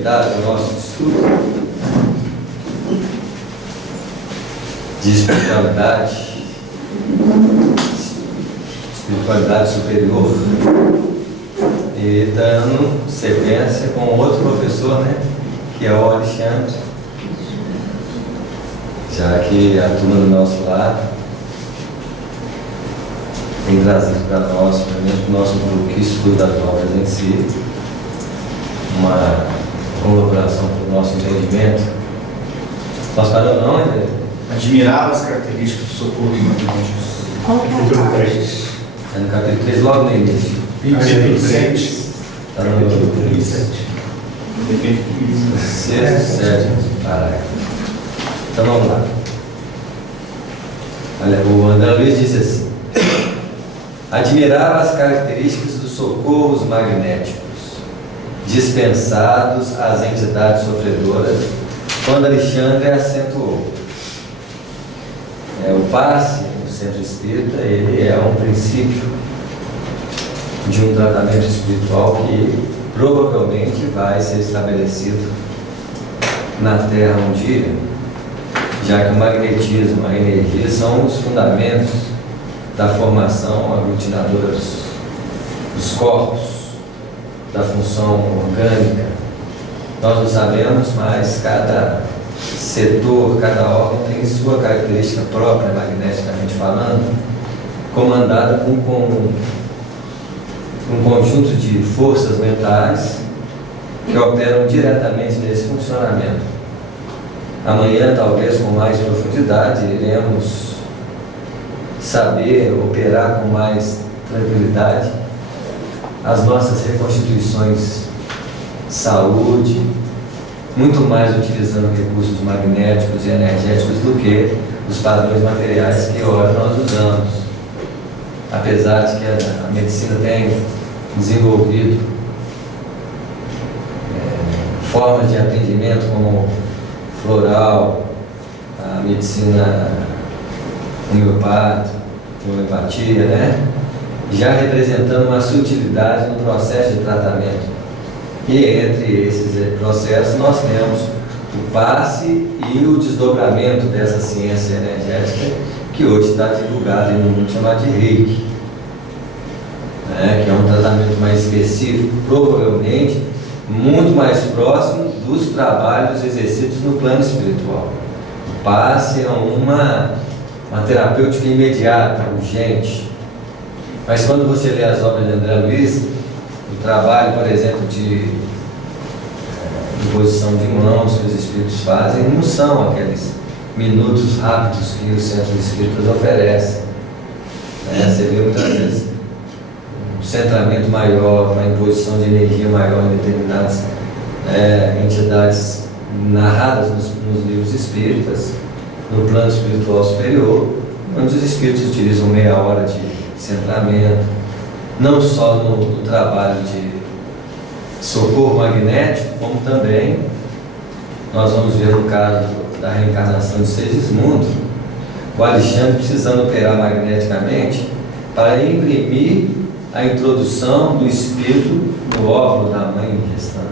continuidade ao nosso estudo de espiritualidade superior, e dando sequência com outro professor, né, que é o Alexandre, já que a turma do nosso lado tem trazido para nós, pelo menos para o nosso grupo que estuda as obras em si, uma colaboração para o nosso entendimento. Nós paramos não, André? Admirava as características do socorro dos magnéticos. Qual que é a parte? É no capítulo 3, logo no início. Capítulo 7. Está no capítulo 27. Sexto, sétimo parágrafo. Então vamos lá. Olha, o André Luiz disse assim: admirava as características dos socorros magnéticos dispensados às entidades sofredoras, quando Alexandre acentuou. O passe no centro espírita, ele é um princípio de um tratamento espiritual que provavelmente vai ser estabelecido na Terra um dia, já que o magnetismo, a energia são os fundamentos da formação aglutinadora dos corpos, da função orgânica. Nós não sabemos, mas cada setor, cada órgão tem sua característica própria, magneticamente falando, comandada por um conjunto de forças mentais que operam diretamente nesse funcionamento. Amanhã, talvez com mais profundidade, iremos saber operar com mais tranquilidade as nossas reconstituições de saúde, muito mais utilizando recursos magnéticos e energéticos do que os padrões materiais que ora nós usamos. Apesar de que a medicina tem desenvolvido formas de atendimento como floral, a medicina homeopatia, né? Já representando uma sutilidade no processo de tratamento. E entre esses processos nós temos o passe e o desdobramento dessa ciência energética que hoje está divulgada no mundo chamado de Reiki, né? Que é um tratamento mais específico, provavelmente muito mais próximo dos trabalhos exercidos no plano espiritual. O passe é uma terapêutica imediata, urgente. Mas quando você lê as obras de André Luiz, o trabalho, por exemplo, de imposição de mãos que os espíritos fazem, não são aqueles minutos rápidos que os centros espíritas oferecem. Você vê muitas vezes um centramento maior, uma imposição de energia maior em determinadas entidades narradas nos livros espíritas, no plano espiritual superior, onde os espíritos utilizam meia hora de centramento, não só no trabalho de socorro magnético, como também nós vamos ver no caso da reencarnação de Segismundo, o Alexandre precisando operar magneticamente para imprimir a introdução do espírito no óvulo da mãe gestante,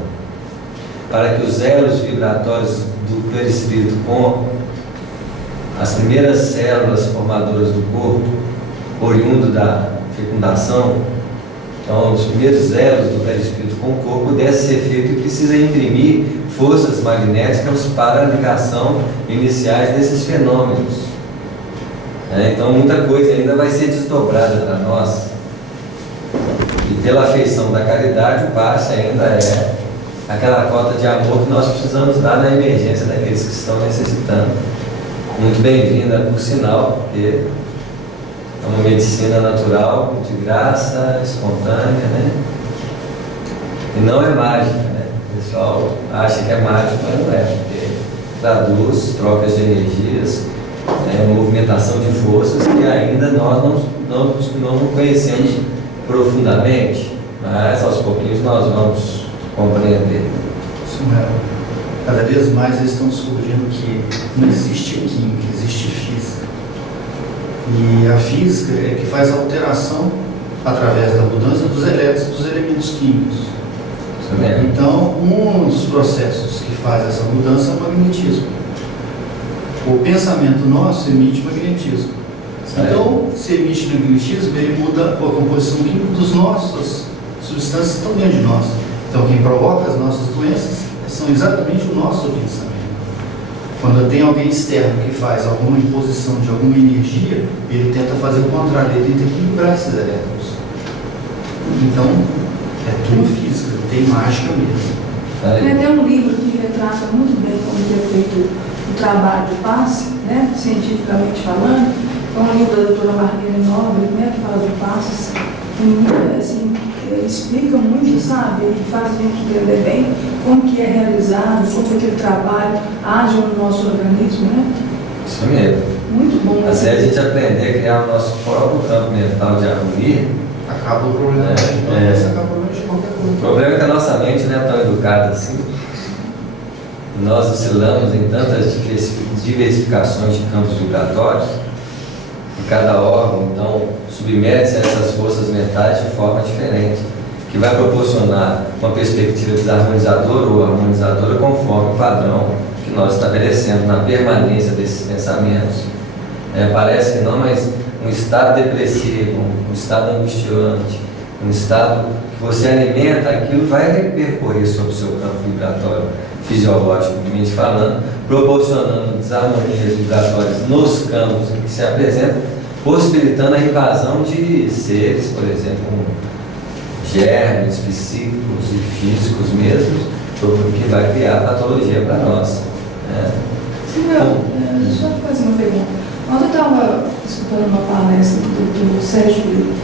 para que os elos vibratórios do perispírito com as primeiras células formadoras do corpo, oriundo da fecundação, então os primeiros elos do perispírito com o corpo, pudesse ser feito e precisa imprimir forças magnéticas para a ligação iniciais desses fenômenos. Então muita coisa ainda vai ser desdobrada para nós, e pela afeição da caridade, o passe ainda é aquela cota de amor que nós precisamos dar na emergência daqueles que estão necessitando. Muito bem-vinda, por sinal, porque é uma medicina natural, de graça, espontânea, né? E não é mágica, né? O pessoal acha que é mágica, mas não é, porque traduz trocas de energias, movimentação de forças que ainda nós não conhecemos profundamente, mas aos pouquinhos nós vamos compreender. Cada vez mais eles estão descobrindo que não existe química, existe física. E a física é que faz a alteração através da mudança dos elétrons dos elementos químicos. Isso mesmo. Então, um dos processos que faz essa mudança é o magnetismo. O pensamento nosso emite magnetismo. Então, se emite magnetismo, ele muda a composição química dos nossos substâncias que estão dentro de nós. Então, quem provoca as nossas doenças são exatamente o nosso pensamento. Quando tem alguém externo que faz alguma imposição de alguma energia, ele tenta fazer o contrário, ele tenta equilibrar esses elétrons. Então, é tudo física, não tem mágica mesmo. Tem até um livro que retrata muito bem como é feito o trabalho de passe, né, cientificamente falando. É um livro da doutora Marlene Nobre, né, que fala de passes, assim, explica muito, sabe, e faz a gente entender bem como que é realizado, como que aquele trabalho age no nosso organismo, né? Isso mesmo. Muito bom. Até a gente aprender a criar o nosso próprio campo mental de harmonia. Acaba o problema acaba o problema de qualquer coisa. O problema é que a nossa mente não é tão educada assim. Nós oscilamos em tantas diversificações de campos vibratórios, e cada órgão, então, submete-se a essas forças mentais de forma diferente, que vai proporcionar uma perspectiva desarmonizadora ou harmonizadora conforme o padrão que nós estabelecemos na permanência desses pensamentos. Parece que não, mas um estado depressivo, um estado angustiante, um estado que você alimenta, aquilo vai repercorrer sobre o seu campo vibratório fisiologicamente falando, proporcionando desarmonias vibratórias nos campos em que se apresentam, possibilitando a invasão de seres, por exemplo, germes psíquicos e físicos mesmos, que vai criar patologia para nós. Sim, deixa eu fazer uma pergunta. Ontem eu estava escutando uma palestra do Sérgio Brito.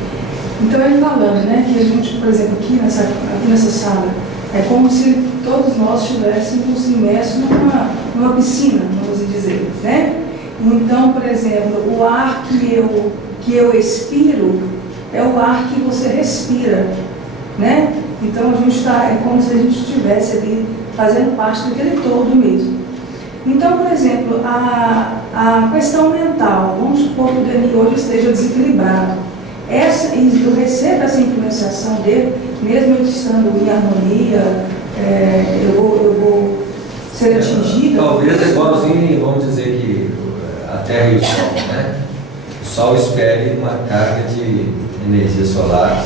Então ele falando, né, que a gente, por exemplo, aqui nessa sala, é como se todos nós estivéssemos imersos numa piscina, vamos dizer, né? Então, por exemplo, o ar que eu expiro é o ar que você respira, né? Então a gente é como se a gente estivesse ali fazendo parte daquele todo mesmo. Então, por exemplo, a questão mental, vamos supor que o Dani hoje esteja desequilibrado. Eu recebo essa influenciação dele, mesmo ele estando em harmonia, eu vou ser atingida. Talvez é igualzinho, vamos dizer que a Terra e o Sol, né? O Sol espere uma carga de energia solar,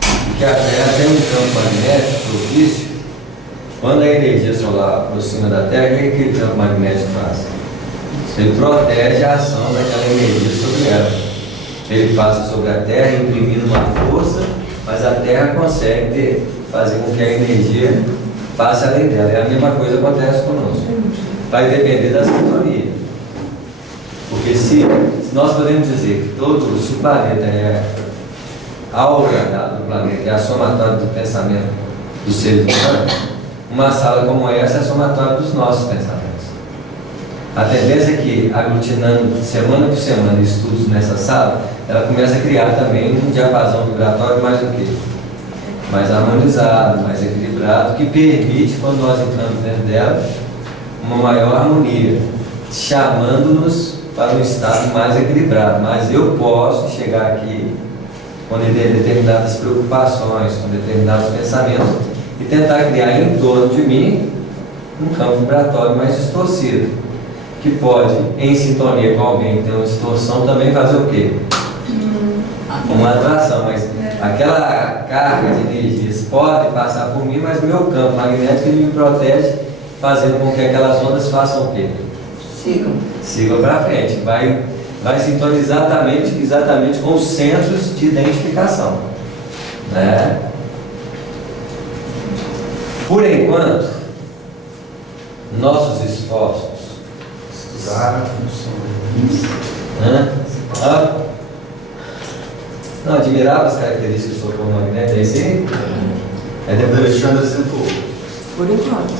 porque a Terra tem um campo magnético propício. Quando a energia solar aproxima da Terra, o que aquele campo magnético faz? Ele protege a ação daquela energia sobre ela. Ele passa sobre a Terra, imprimindo uma força, mas a Terra consegue fazer com que a energia passe além dela. É a mesma coisa que acontece conosco. Vai depender da sintonia. Porque se nós podemos dizer que se o planeta é a aura do planeta, é a somatória do pensamento dos seres humanos, uma sala como essa é a somatória dos nossos pensamentos. A tendência é que, aglutinando semana por semana estudos nessa sala, ela começa a criar também um diapasão vibratório mais o quê? Mais harmonizado, mais equilibrado, que permite, quando nós entramos dentro dela, uma maior harmonia, chamando-nos para um estado mais equilibrado. Mas eu posso chegar aqui com determinadas preocupações, com determinados pensamentos, e tentar criar em torno de mim um campo vibratório mais distorcido, que pode, em sintonia com alguém que tem uma distorção, também fazer o quê? Uma atração, mas aquela carga de energias pode passar por mim, mas meu campo magnético ele me protege, fazendo com que aquelas ondas façam o quê? Sigam para frente, vai sintonizar exatamente com os centros de identificação, né? Por enquanto, nossos esforços Estudar a função. Não, admirava as características do seu corpo magnético, é isso aí? É depois Alexandre acentuou. Por enquanto.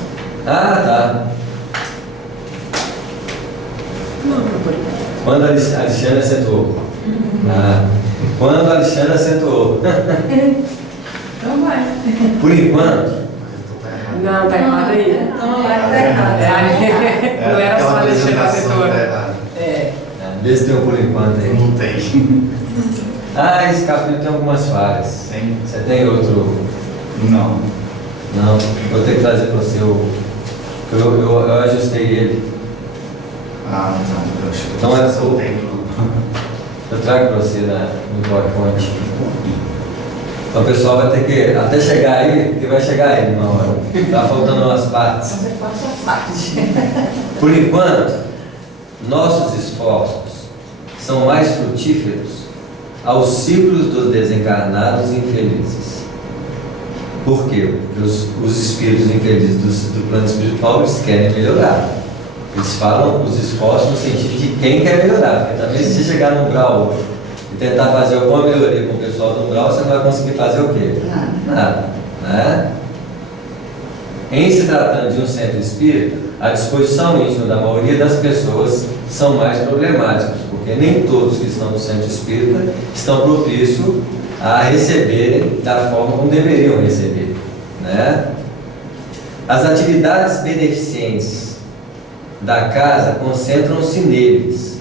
Ah, tá. Não por enquanto. Quando a Alexandre acentuou. Quando a Alexandre acentuou. Então vai. Por enquanto. Não, tá errado aí. Não, tá errado. Não era só a Alexandre acentuou. Vê se tem um por enquanto aí. Não tem. Esse capítulo tem algumas falhas. Tem? Você tem outro? Não. Não, vou ter que trazer para você eu ajustei ele. Ah, não, eu acho que Então é o tempo. Eu trago para você no PowerPoint. Então o pessoal vai ter que até chegar aí, porque vai chegar aí uma hora. Tá faltando umas partes. Você faz a parte. Por enquanto, nossos esforços são mais frutíferos aos ciclos dos desencarnados infelizes. Por quê? Porque os espíritos infelizes do plano espiritual, eles querem melhorar. Eles falam os esforços no sentido de quem quer melhorar. Porque também se você chegar no umbral hoje e tentar fazer alguma melhoria com o pessoal do umbral, você não vai conseguir fazer o quê? Nada. Né? Em se tratando de um centro espírita, a disposição íntima da maioria das pessoas são mais problemáticas, porque nem todos que estão no centro espírita estão propícios a receberem da forma como deveriam receber, né? As atividades beneficentes da casa concentram-se neles,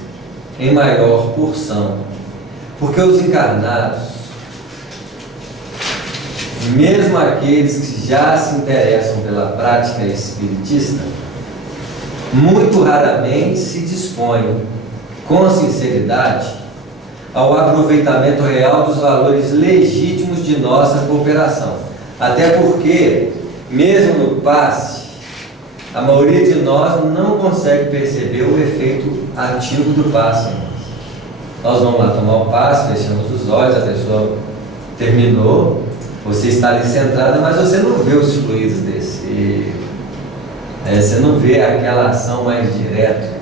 em maior porção, porque os encarnados, mesmo aqueles que já se interessam pela prática espiritista, muito raramente se dispõem, com sinceridade, ao aproveitamento real dos valores legítimos de nossa cooperação. Até porque, mesmo no passe, a maioria de nós não consegue perceber o efeito ativo do passe. Nós vamos lá tomar o passe, fechamos os olhos, a pessoa terminou, você está ali centrada, mas você não vê os fluidos desse. Você não vê aquela ação mais direta.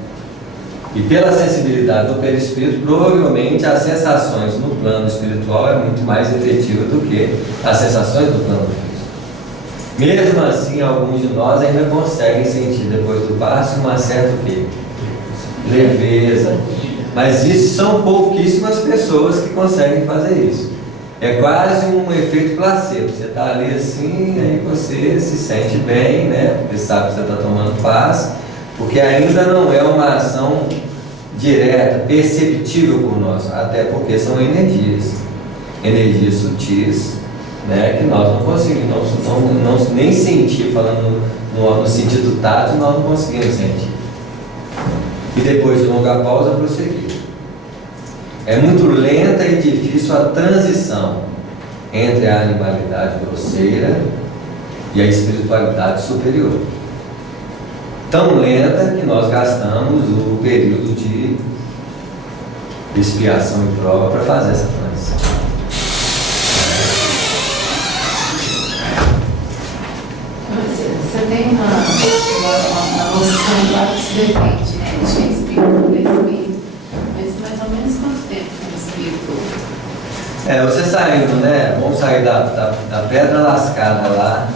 E pela sensibilidade do perispírito, provavelmente as sensações no plano espiritual é muito mais efetiva do que as sensações do plano físico. Mesmo assim, alguns de nós ainda conseguem sentir depois do passe uma certa leveza. Mas isso são pouquíssimas pessoas que conseguem fazer isso. É quase um efeito placebo. Você está ali assim, aí você se sente bem, né? Porque sabe que você está tomando passe, porque ainda não é uma ação direta, perceptível por nós, até porque são energias sutis, né? Que nós não conseguimos, nem sentir, falando no sentido tátil, nós não conseguimos sentir. E depois de longa pausa, prosseguir. É muito lenta e difícil a transição entre a animalidade grosseira e a espiritualidade superior. Tão lenta que nós gastamos o período de expiação e prova para fazer essa transição. Você tem uma noção do que se depende, né? De quem espírito desse meio. Mas mais ou menos quanto tempo tem espírito? Você saindo, né? Vamos sair da pedra lascada lá,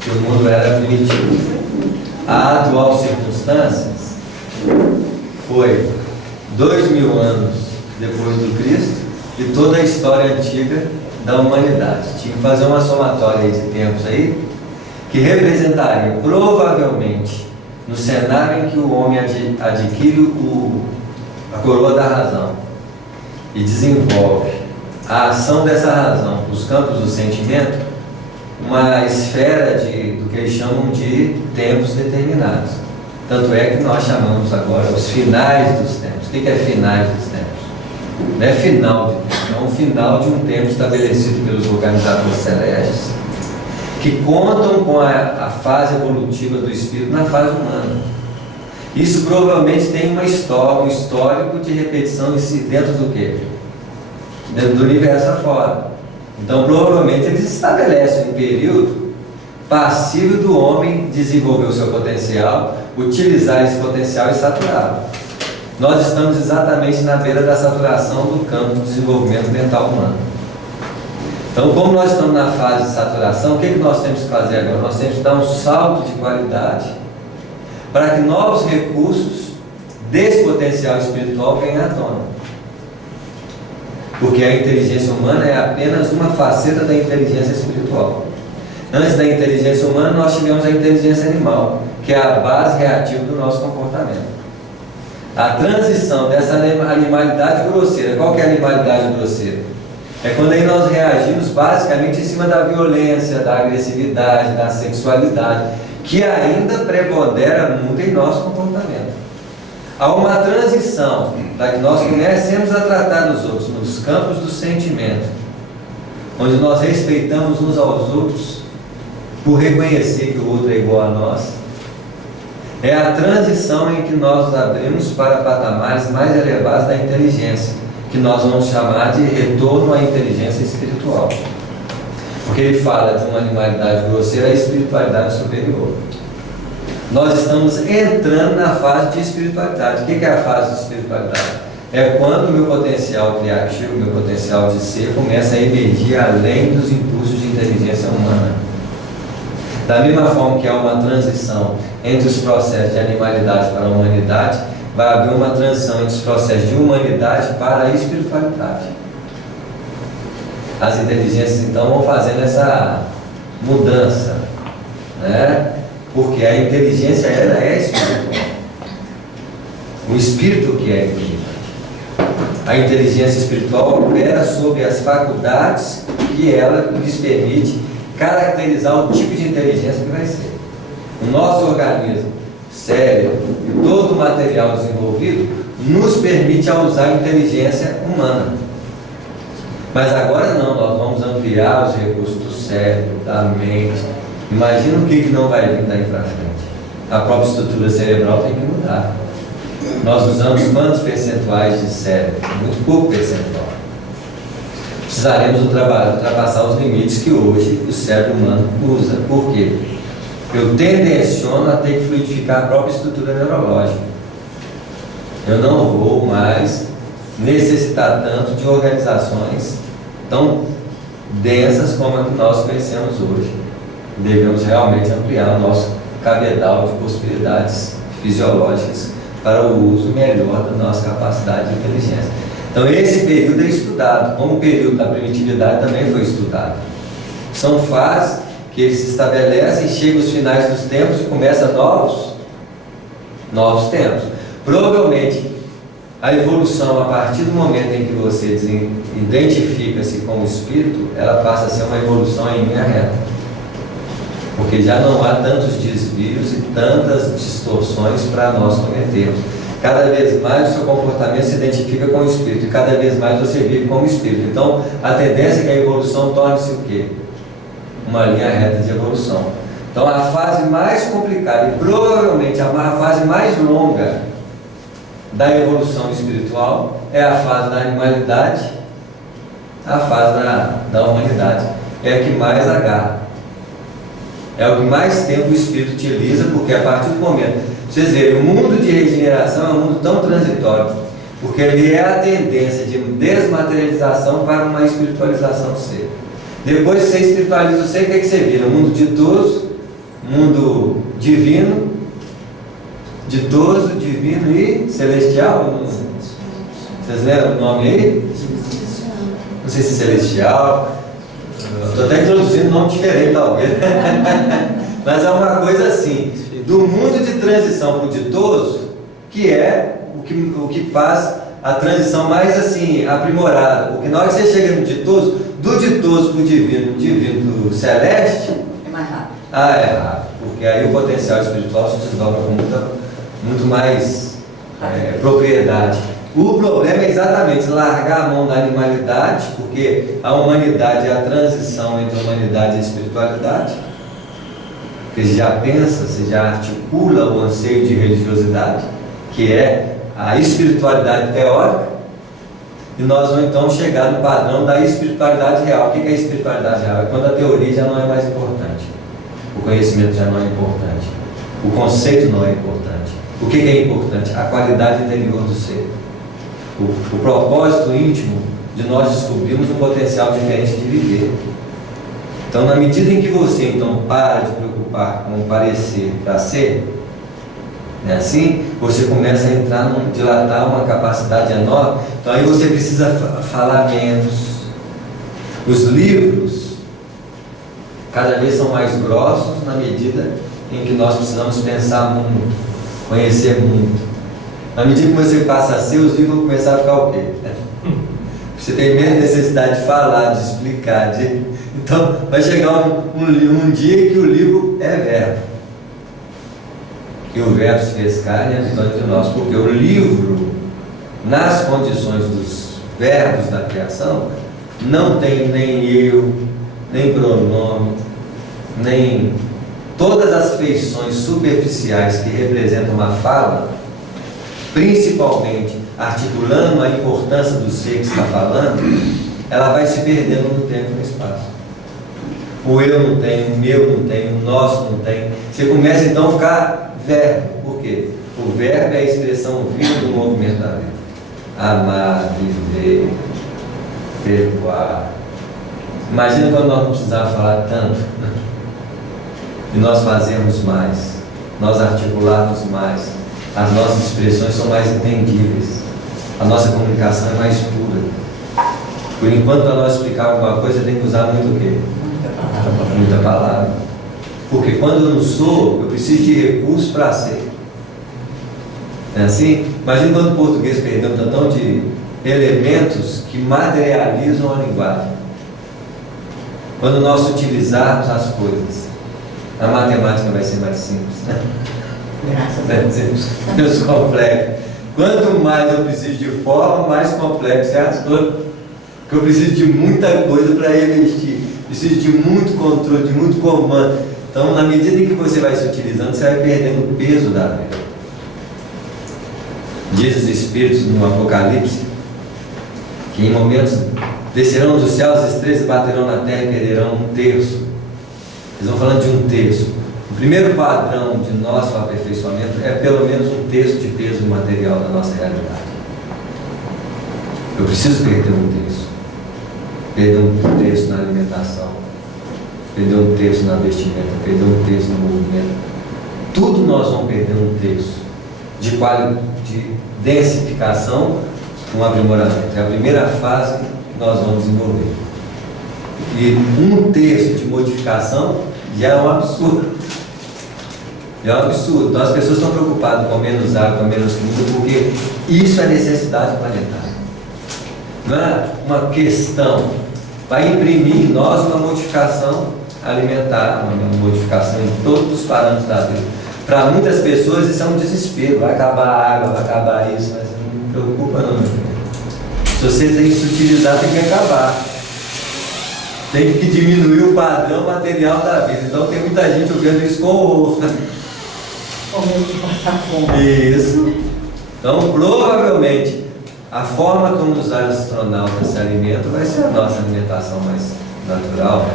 que o mundo era primitivo. A atual circunstâncias foi 2000 anos depois do Cristo e toda a história antiga da humanidade. Tinha que fazer uma somatória de tempos aí, que representaria provavelmente, no cenário em que o homem adquire a coroa da razão e desenvolve a ação dessa razão nos campos do sentimento, uma esfera do que eles chamam de tempos determinados. Tanto é que nós chamamos agora os finais dos tempos. O que é finais dos tempos? Não é final de tempo, é um final de um tempo estabelecido pelos organizadores celestes, que contam com a fase evolutiva do espírito na fase humana. Isso provavelmente tem um histórico de repetição em si, dentro do quê? Dentro do universo afora. Então, provavelmente, eles estabelecem um período passível do homem desenvolver o seu potencial, utilizar esse potencial e saturá-lo. Nós estamos exatamente na beira da saturação do campo do desenvolvimento mental humano. Então, como nós estamos na fase de saturação, o que nós temos que fazer agora? Nós temos que dar um salto de qualidade para que novos recursos desse potencial espiritual venham à tona. Porque a inteligência humana é apenas uma faceta da inteligência espiritual. Antes da inteligência humana, nós tivemos a inteligência animal, que é a base reativa do nosso comportamento. A transição dessa animalidade grosseira, qual que é a animalidade grosseira? É quando aí nós reagimos basicamente em cima da violência, da agressividade, da sexualidade, que ainda prepondera muito em nosso comportamento. Há uma transição para que nós comecemos a tratar os outros nos campos do sentimento, onde nós respeitamos uns aos outros por reconhecer que o outro é igual a nós. É a transição em que nós nos abrimos para patamares mais elevados da inteligência, que nós vamos chamar de retorno à inteligência espiritual. Porque ele fala de uma animalidade grosseira à espiritualidade superior. Nós estamos entrando na fase de espiritualidade. O que é a fase de espiritualidade? É quando o meu potencial criativo, o meu potencial de ser, começa a emergir além dos impulsos de inteligência humana. Da mesma forma que há uma transição entre os processos de animalidade para a humanidade, vai haver uma transição entre os processos de humanidade para a espiritualidade. As inteligências então vão fazendo essa mudança, né? Porque a inteligência, ela é espiritual. O espírito que é inteligente. A inteligência espiritual opera sobre as faculdades que ela nos permite caracterizar o tipo de inteligência que vai ser. O nosso organismo, cérebro e todo o material desenvolvido nos permite usar a inteligência humana. Mas agora não, nós vamos ampliar os recursos do cérebro, da mente. Imagina o que não vai vir daí para frente. A própria estrutura cerebral tem que mudar. Nós usamos quantos percentuais de cérebro? Muito pouco percentual. Precisaremos ultrapassar os limites que hoje o cérebro humano usa. Por quê? Eu tendenciono a ter que fluidificar a própria estrutura neurológica. Eu não vou mais necessitar tanto de organizações tão densas como a que nós conhecemos hoje. Devemos realmente ampliar o nosso cabedal de possibilidades fisiológicas para o uso melhor da nossa capacidade de inteligência. Então esse período é estudado, como o período da primitividade também foi estudado. São fases que eles se estabelecem, chegam os finais dos tempos e começam novos tempos. Provavelmente a evolução, a partir do momento em que você identifica-se como espírito, ela passa a ser uma evolução em linha reta. Porque já não há tantos desvios e tantas distorções para nós cometermos. Cada vez mais o seu comportamento se identifica com o espírito e cada vez mais você vive como espírito. Então a tendência é que a evolução torne-se o quê? Uma linha reta de evolução. Então a fase mais complicada e provavelmente a fase mais longa da evolução espiritual é a fase da animalidade, a fase da humanidade. É a que mais agarra. É o que mais tempo o espírito utiliza, porque a partir do momento, vocês verem, o mundo de regeneração é um mundo tão transitório, porque ele é a tendência de desmaterialização para uma espiritualização do ser. Depois que você espiritualiza o ser, o que você vira? Mundo ditoso, mundo divino, ditoso, divino e celestial. Vocês lembram o nome aí? Não sei se celestial. Estou até introduzindo um nome diferente, talvez. Mas é uma coisa assim, do mundo de transição para o ditoso, que é o que faz a transição mais assim, aprimorada. Porque na hora que você chega no ditoso, do ditoso para o divino, do divino para o celeste, É mais rápido. é rápido. Porque aí o potencial espiritual se desdobra com muito mais propriedade. O problema é exatamente largar a mão da animalidade, porque a humanidade é a transição entre a humanidade e a espiritualidade. Você já pensa, você já articula o anseio de religiosidade, que é a espiritualidade teórica, e nós vamos então chegar no padrão da espiritualidade real. O que é a espiritualidade real? É quando a teoria já não é mais importante, o conhecimento já não é importante, o conceito não é importante. O que é importante? A qualidade interior do ser. O propósito íntimo de nós descobrirmos um potencial diferente de viver. Então, na medida em que você então para de preocupar com o parecer para ser, né, assim, você começa a entrar dilatar uma capacidade enorme. Então aí você precisa falar menos. Os livros cada vez são mais grossos na medida em que nós precisamos pensar muito, conhecer muito. Na medida que você passa a ser, os livros vão começar a ficar o quê? Você tem menos necessidade de falar, de explicar. Então, vai chegar um dia que o livro é verbo. Que o verbo se fez carne e habitou entre nós. Porque o livro, nas condições dos verbos da criação, não tem nem eu, nem pronome, nem todas as feições superficiais que representam uma fala, principalmente articulando a importância do ser que está falando, ela vai se perdendo no tempo e no espaço. O eu não tem, o meu não tem, o nosso não tem. Você começa então a ficar verbo. Por quê? O verbo é a expressão viva do movimento da vida. Amar, viver, perdoar. Imagina quando nós não precisávamos falar tanto, e nós fazemos mais, nós articularmos mais, as nossas expressões são mais entendíveis, a nossa comunicação é mais pura. Por enquanto, para nós explicar alguma coisa, tem que usar muito o quê? Muita palavra. Porque quando eu não sou, eu preciso de recursos para ser. Não é assim? Imagina quando o português perdeu um tantão de elementos que materializam a linguagem. Quando nós utilizarmos as coisas, a matemática vai ser mais simples. Graças a Deus. Menos complexo. Quanto mais eu preciso de forma, mais complexo é as coisas. Porque eu preciso de muita coisa para investir. Preciso de muito controle, de muito comando. Então, na medida em que você vai se utilizando, você vai perdendo o peso da vida. Diz os Espíritos no Apocalipse que em momentos descerão dos céus as estrelas, baterão na terra e perderão um terço. Eles vão falando de um terço. O primeiro padrão de nosso aperfeiçoamento é pelo menos um terço de peso material da nossa realidade. Eu preciso perder um terço. Perder um terço na alimentação, perder um terço na vestimenta, perder um terço no movimento. Tudo nós vamos perder um terço de densificação com aprimoramento. É a primeira fase que nós vamos desenvolver. E um terço de modificação já é um absurdo. Já é um absurdo. Então as pessoas estão preocupadas com menos água, com menos comida, porque isso é necessidade planetária. Não é uma questão. Vai imprimir em nós uma modificação alimentar, uma modificação em todos os parâmetros da vida. Para muitas pessoas isso é um desespero. Vai acabar a água, vai acabar isso, mas não me preocupa não. Se você tem que se utilizar, tem que acabar. Tem que diminuir o padrão material da vida. Então tem muita gente vendo isso com horror. Com medo de passar fome. Isso. Então provavelmente a forma como os astronautas se alimentam vai ser a nossa alimentação mais natural.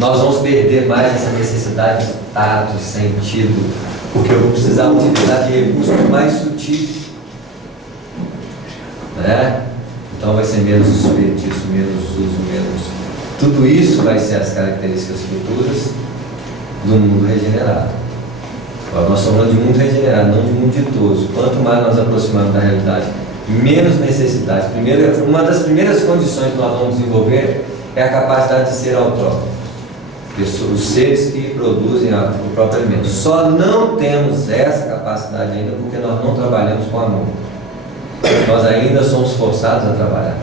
Nós vamos perder mais essa necessidade de tato, sentido, porque eu vou precisar utilizar de recursos mais sutis, né? Então vai ser menos desperdício, menos uso, menos... Tudo isso vai ser as características futuras do mundo regenerado. Agora, nós estamos falando de mundo regenerado, não de mundo ditoso. Quanto mais nós aproximamos da realidade, menos necessidade. Uma das primeiras condições que nós vamos desenvolver é a capacidade de ser autrónomo. Os seres que produzem o próprio alimento. Só não temos essa capacidade ainda porque nós não trabalhamos com amor. Nós ainda somos forçados a trabalhar.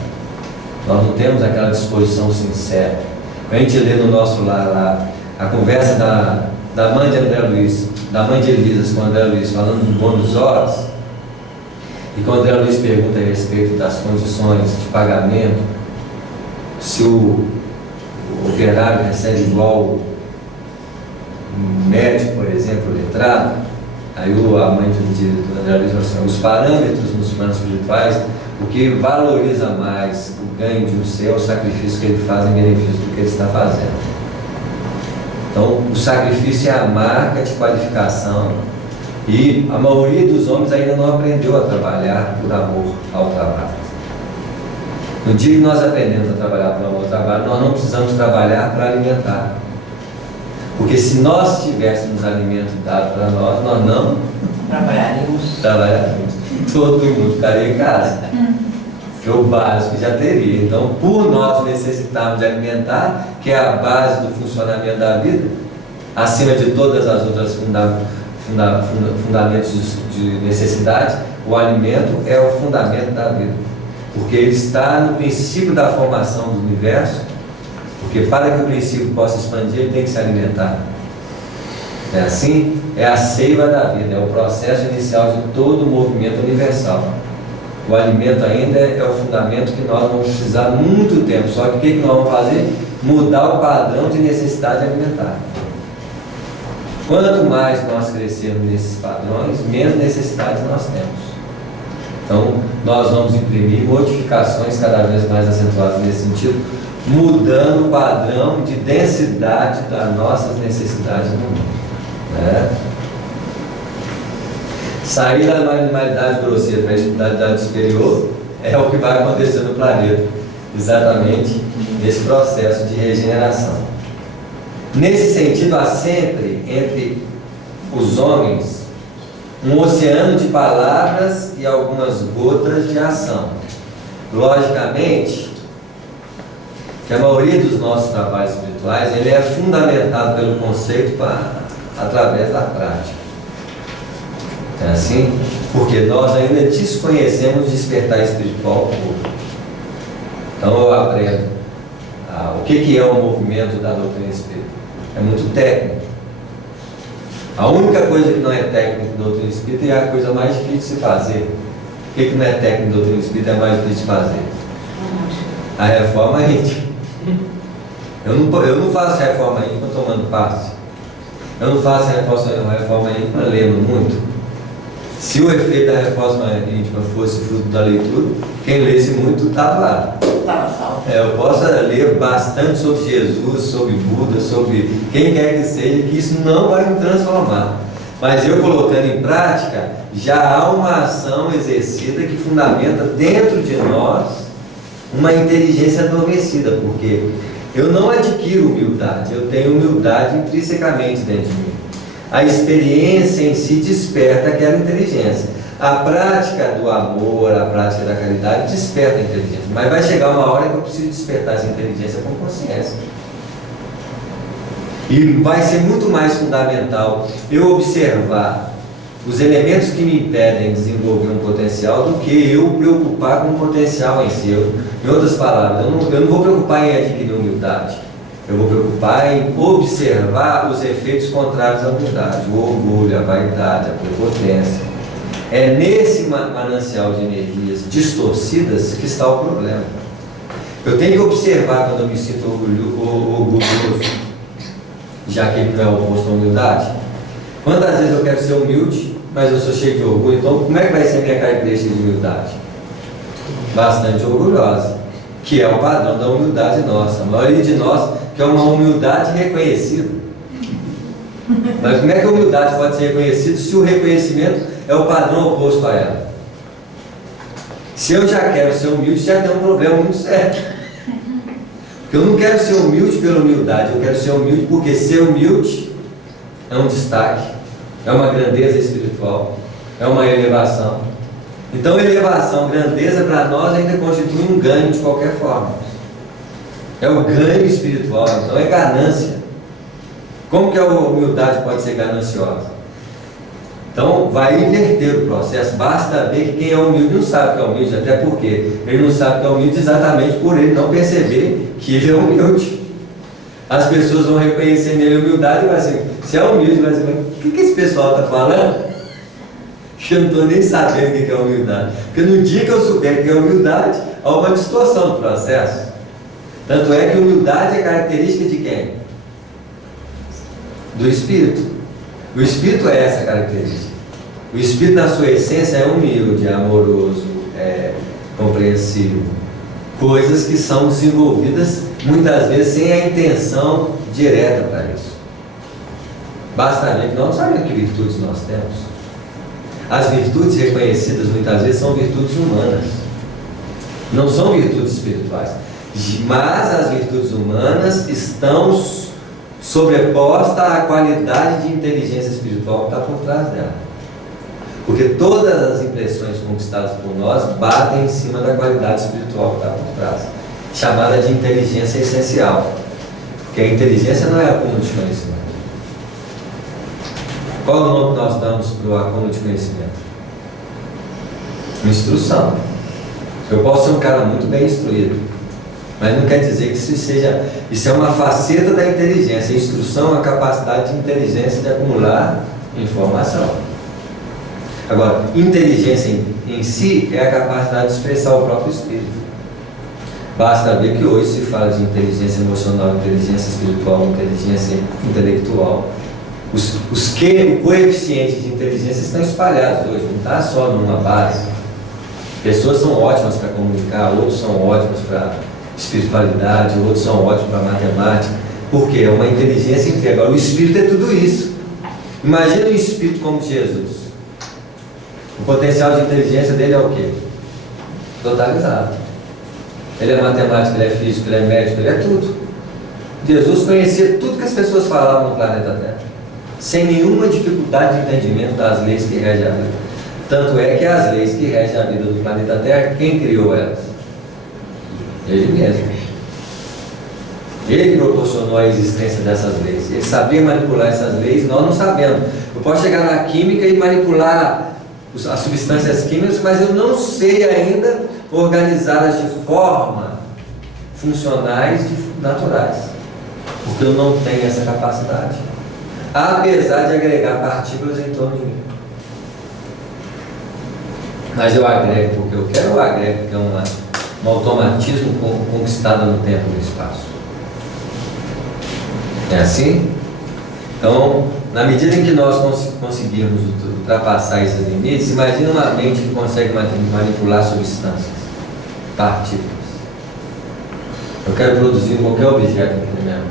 Nós não temos aquela disposição sincera. A gente lê no nosso lar lá a conversa da mãe de André Luiz, da mãe de Elisas com André Luiz, falando do bônus horas. E quando André Luiz pergunta a respeito das condições de pagamento, se o operário recebe igual um médico, por exemplo, letrado, aí a mãe do André Luiz falou assim, os parâmetros nos planos espirituais, o que valoriza mais o ganho de um ser é o sacrifício que ele faz em benefício do que ele está fazendo. Então, o sacrifício é a marca de qualificação e a maioria dos homens ainda não aprendeu a trabalhar por amor ao trabalho. No dia que nós aprendemos a trabalhar por amor ao trabalho, nós não precisamos trabalhar para alimentar. Porque se nós tivéssemos alimento dado para nós, nós não trabalharíamos. Todo mundo ficaria em casa. Que é o básico já teria. Então, por nós necessitarmos de alimentar, que é a base do funcionamento da vida, acima de todas as outras fundamentos de necessidade, o alimento é o fundamento da vida. porque ele está no princípio da formação do universo, porque para que o princípio possa expandir, ele tem que se alimentar. É assim? É a seiva da vida, é o processo inicial de todo o movimento universal. O alimento ainda é o fundamento que nós vamos precisar muito tempo, só que o que nós vamos fazer? Mudar o padrão de necessidade alimentar. Quanto mais nós crescermos nesses padrões, menos necessidades nós temos. Então, nós vamos imprimir modificações cada vez mais acentuadas nesse sentido, mudando o padrão de densidade das nossas necessidades no mundo. Sair da animalidade grosseira para a espiritualidade superior é o que vai acontecer no planeta, exatamente nesse processo de regeneração. Nesse sentido, há sempre entre os homens um oceano de palavras e algumas gotas de ação. Logicamente, que a maioria dos nossos trabalhos espirituais ele é fundamentado pelo conceito através da prática. É assim? Porque nós ainda desconhecemos o despertar espiritual puro. Então eu aprendo o que é o movimento da doutrina espírita. É muito técnico. A única coisa que não é técnica da doutrina espírita é a coisa mais difícil de se fazer. O que não é técnico da doutrina espírita é mais difícil de fazer? A reforma íntima. Eu não faço reforma íntima tomando passe. Eu não faço reforma íntima lendo muito. Se o efeito da reforma íntima fosse fruto da leitura, quem lesse muito estava lá. Eu posso ler bastante sobre Jesus, sobre Buda, sobre quem quer que seja, que isso não vai me transformar. Mas eu colocando em prática, já há uma ação exercida que fundamenta dentro de nós uma inteligência adormecida, porque eu não adquiro humildade, eu tenho humildade intrinsecamente dentro de mim. A experiência em si desperta aquela inteligência. A prática do amor, a prática da caridade desperta a inteligência. Mas vai chegar uma hora que eu preciso despertar essa inteligência com consciência. E vai ser muito mais fundamental eu observar os elementos que me impedem de desenvolver um potencial do que eu preocupar com o potencial em si. Em outras palavras, eu não vou preocupar em adquirir humildade. Eu vou preocupar em observar os efeitos contrários à humildade, o orgulho, a vaidade, a prepotência. É nesse manancial de energias distorcidas que está o problema. Eu tenho que observar quando eu me sinto orgulhoso, já que ele não é o oposto à humildade. Quantas vezes eu quero ser humilde, mas eu sou cheio de orgulho, então como é que vai ser a minha característica de humildade? Bastante orgulhosa, que é o padrão da humildade nossa. A maioria de nós quer uma humildade reconhecida. Mas como é que a humildade pode ser reconhecida se o reconhecimento é o padrão oposto a ela? Se eu já quero ser humilde, já tem um problema muito sério. Porque eu não quero ser humilde pela humildade, eu quero ser humilde porque ser humilde é um destaque, é uma grandeza espiritual, é uma elevação. Então elevação, grandeza para nós ainda constitui um ganho de qualquer forma. É o ganho espiritual, então é ganância. Como que a humildade pode ser gananciosa? Então vai inverter o processo. Basta ver que quem é humilde não sabe que é humilde, até porque ele não sabe que é humilde exatamente por ele não perceber que ele é humilde. As pessoas vão reconhecer nele a humildade e vai assim, se é humilde, vai dizer, mas o que esse pessoal está falando? Eu não estou nem sabendo o que é humildade. Porque no dia que eu souber que é humildade, há uma distorção do processo. Tanto é que humildade é característica de quem? Do Espírito. O Espírito é essa característica. O Espírito, na sua essência, é humilde, é amoroso, é compreensivo. Coisas que são desenvolvidas, muitas vezes, sem a intenção direta para isso. Basta ver que nós não sabemos que virtudes nós temos. As virtudes reconhecidas, muitas vezes, são virtudes humanas. Não são virtudes espirituais. Mas as virtudes humanas estão sobrepostas à qualidade de inteligência espiritual que está por trás dela. Porque todas as impressões conquistadas por nós batem em cima da qualidade espiritual que está por trás, chamada de inteligência essencial. Porque a inteligência não é acúmulo de conhecimento. Qual é o nome que nós damos para o acúmulo de conhecimento? Instrução. Eu posso ser um cara muito bem instruído, mas não quer dizer que isso é uma faceta da inteligência. A instrução é a capacidade de inteligência de acumular informação. Agora, inteligência em si é a capacidade de expressar o próprio espírito. Basta ver que hoje se fala de inteligência emocional, inteligência espiritual, inteligência intelectual. Os coeficientes de inteligência estão espalhados hoje, não está só numa base. Pessoas são ótimas para comunicar, outros são ótimos para espiritualidade, outros são ótimos para matemática. Por quê? É uma inteligência inteira. Agora, o espírito é tudo isso. Imagina um espírito como Jesus. O potencial de inteligência dele é o quê? Totalizado. Ele é matemático, ele é físico, ele é médico, ele é tudo. Jesus conhecia tudo que as pessoas falavam no planeta Terra, sem nenhuma dificuldade de entendimento das leis que regem a vida. Tanto é que as leis que regem a vida do planeta Terra, quem criou elas? Ele mesmo. Ele proporcionou a existência dessas leis. Ele sabia manipular essas leis, nós não sabemos. Eu posso chegar na química e manipular as substâncias químicas, mas eu não sei ainda organizá-las de forma funcionais e naturais, porque eu não tenho essa capacidade, apesar de agregar partículas em torno de mim. Mas eu agrego porque eu quero, eu agrego porque é um automatismo conquistado no tempo e no espaço. É assim? Então, na medida em que nós conseguirmos ultrapassar esses limites, imagina uma mente que consegue manipular substâncias, partículas. Eu quero produzir qualquer objeto aqui na minha mão.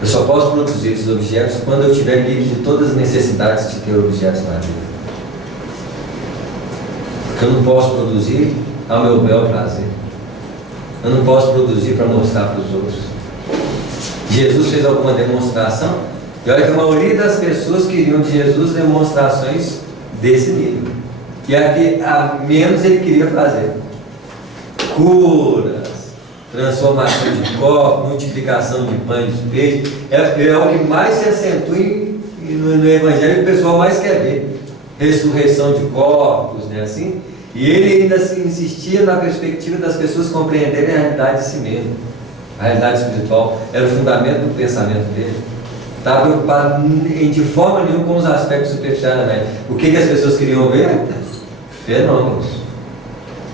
Eu só posso produzir esses objetos quando eu estiver livre de todas as necessidades de ter objetos na vida. Porque eu não posso produzir ao meu bel prazer. Eu não posso produzir para mostrar para os outros. Jesus fez alguma demonstração? E olha que a maioria das pessoas queriam de Jesus demonstrações desse nível. E aqui, a menos ele queria fazer. Curas, transformação de corpo, multiplicação de pães e peixes. É o que mais se acentua no Evangelho, que o pessoal mais quer ver. Ressurreição de corpos, né, assim? E ele ainda insistia na perspectiva das pessoas compreenderem a realidade de si mesmo. A realidade espiritual era o fundamento do pensamento dele. Estava preocupado de forma nenhuma com os aspectos superficiais da mente. O que as pessoas queriam ver? Fenômenos.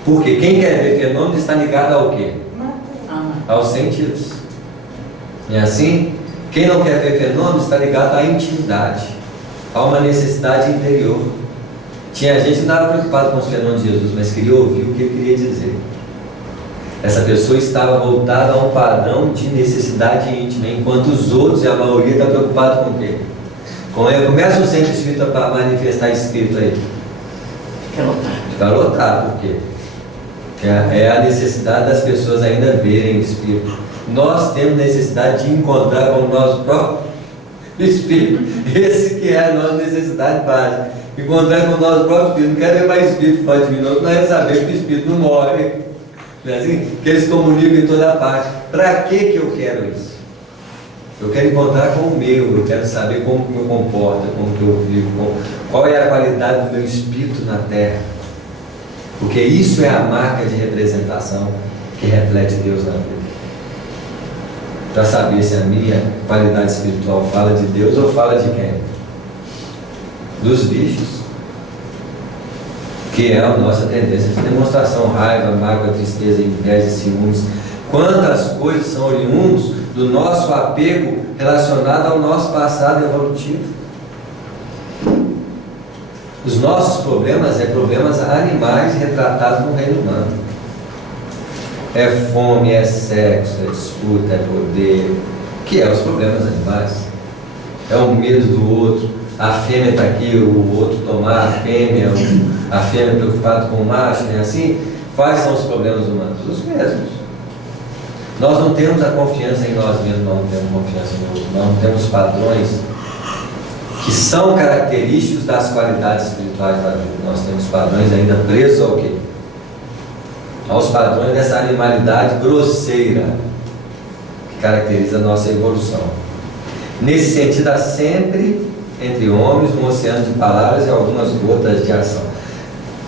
Porque quem quer ver fenômenos está ligado ao quê? Aos sentidos. E assim, quem não quer ver fenômenos está ligado à intimidade, a uma necessidade interior. Tinha gente que não estava preocupado com os fenômenos de Jesus, mas queria ouvir o que ele queria dizer. Essa pessoa estava voltada a um padrão de necessidade íntima, enquanto os outros, e a maioria, está preocupado com o quê? Começa um centro espírita para manifestar espírito aí. Fica lotado, por quê? É a necessidade das pessoas ainda verem o espírito. Nós temos necessidade de encontrar com o nosso próprio espírito. Esse que é a nossa necessidade básica. Encontrar com o nosso próprio espírito. Não quero ver mais espírito fora de mim, não é saber que o espírito não morre. Não é assim? Que eles comunicam em toda parte. Para que eu quero isso? Eu quero encontrar com o meu, eu quero saber como eu comporto, como que eu vivo, qual é a qualidade do meu espírito na Terra. Porque isso é a marca de representação que reflete Deus na vida. Para saber se a minha qualidade espiritual fala de Deus ou fala de quem? Dos bichos. Que é a nossa tendência de demonstração, raiva, mágoa, tristeza, inveja, ciúmes. Quantas coisas são oriundos do nosso apego relacionado ao nosso passado evolutivo. Os nossos problemas são problemas animais retratados no reino humano. É fome, é sexo, é disputa, é poder, que é os problemas animais. É o medo do outro. A fêmea está aqui, o outro tomar a fêmea preocupado com o macho, né? Assim, quais são os problemas humanos? Os mesmos. Nós não temos a confiança em nós mesmos, nós não temos confiança no outro, nós não temos padrões que são característicos das qualidades espirituais da vida. Nós temos padrões ainda presos ao quê? Aos padrões dessa animalidade grosseira que caracteriza a nossa evolução. Nesse sentido, há sempre entre homens um oceano de palavras e algumas gotas de ação.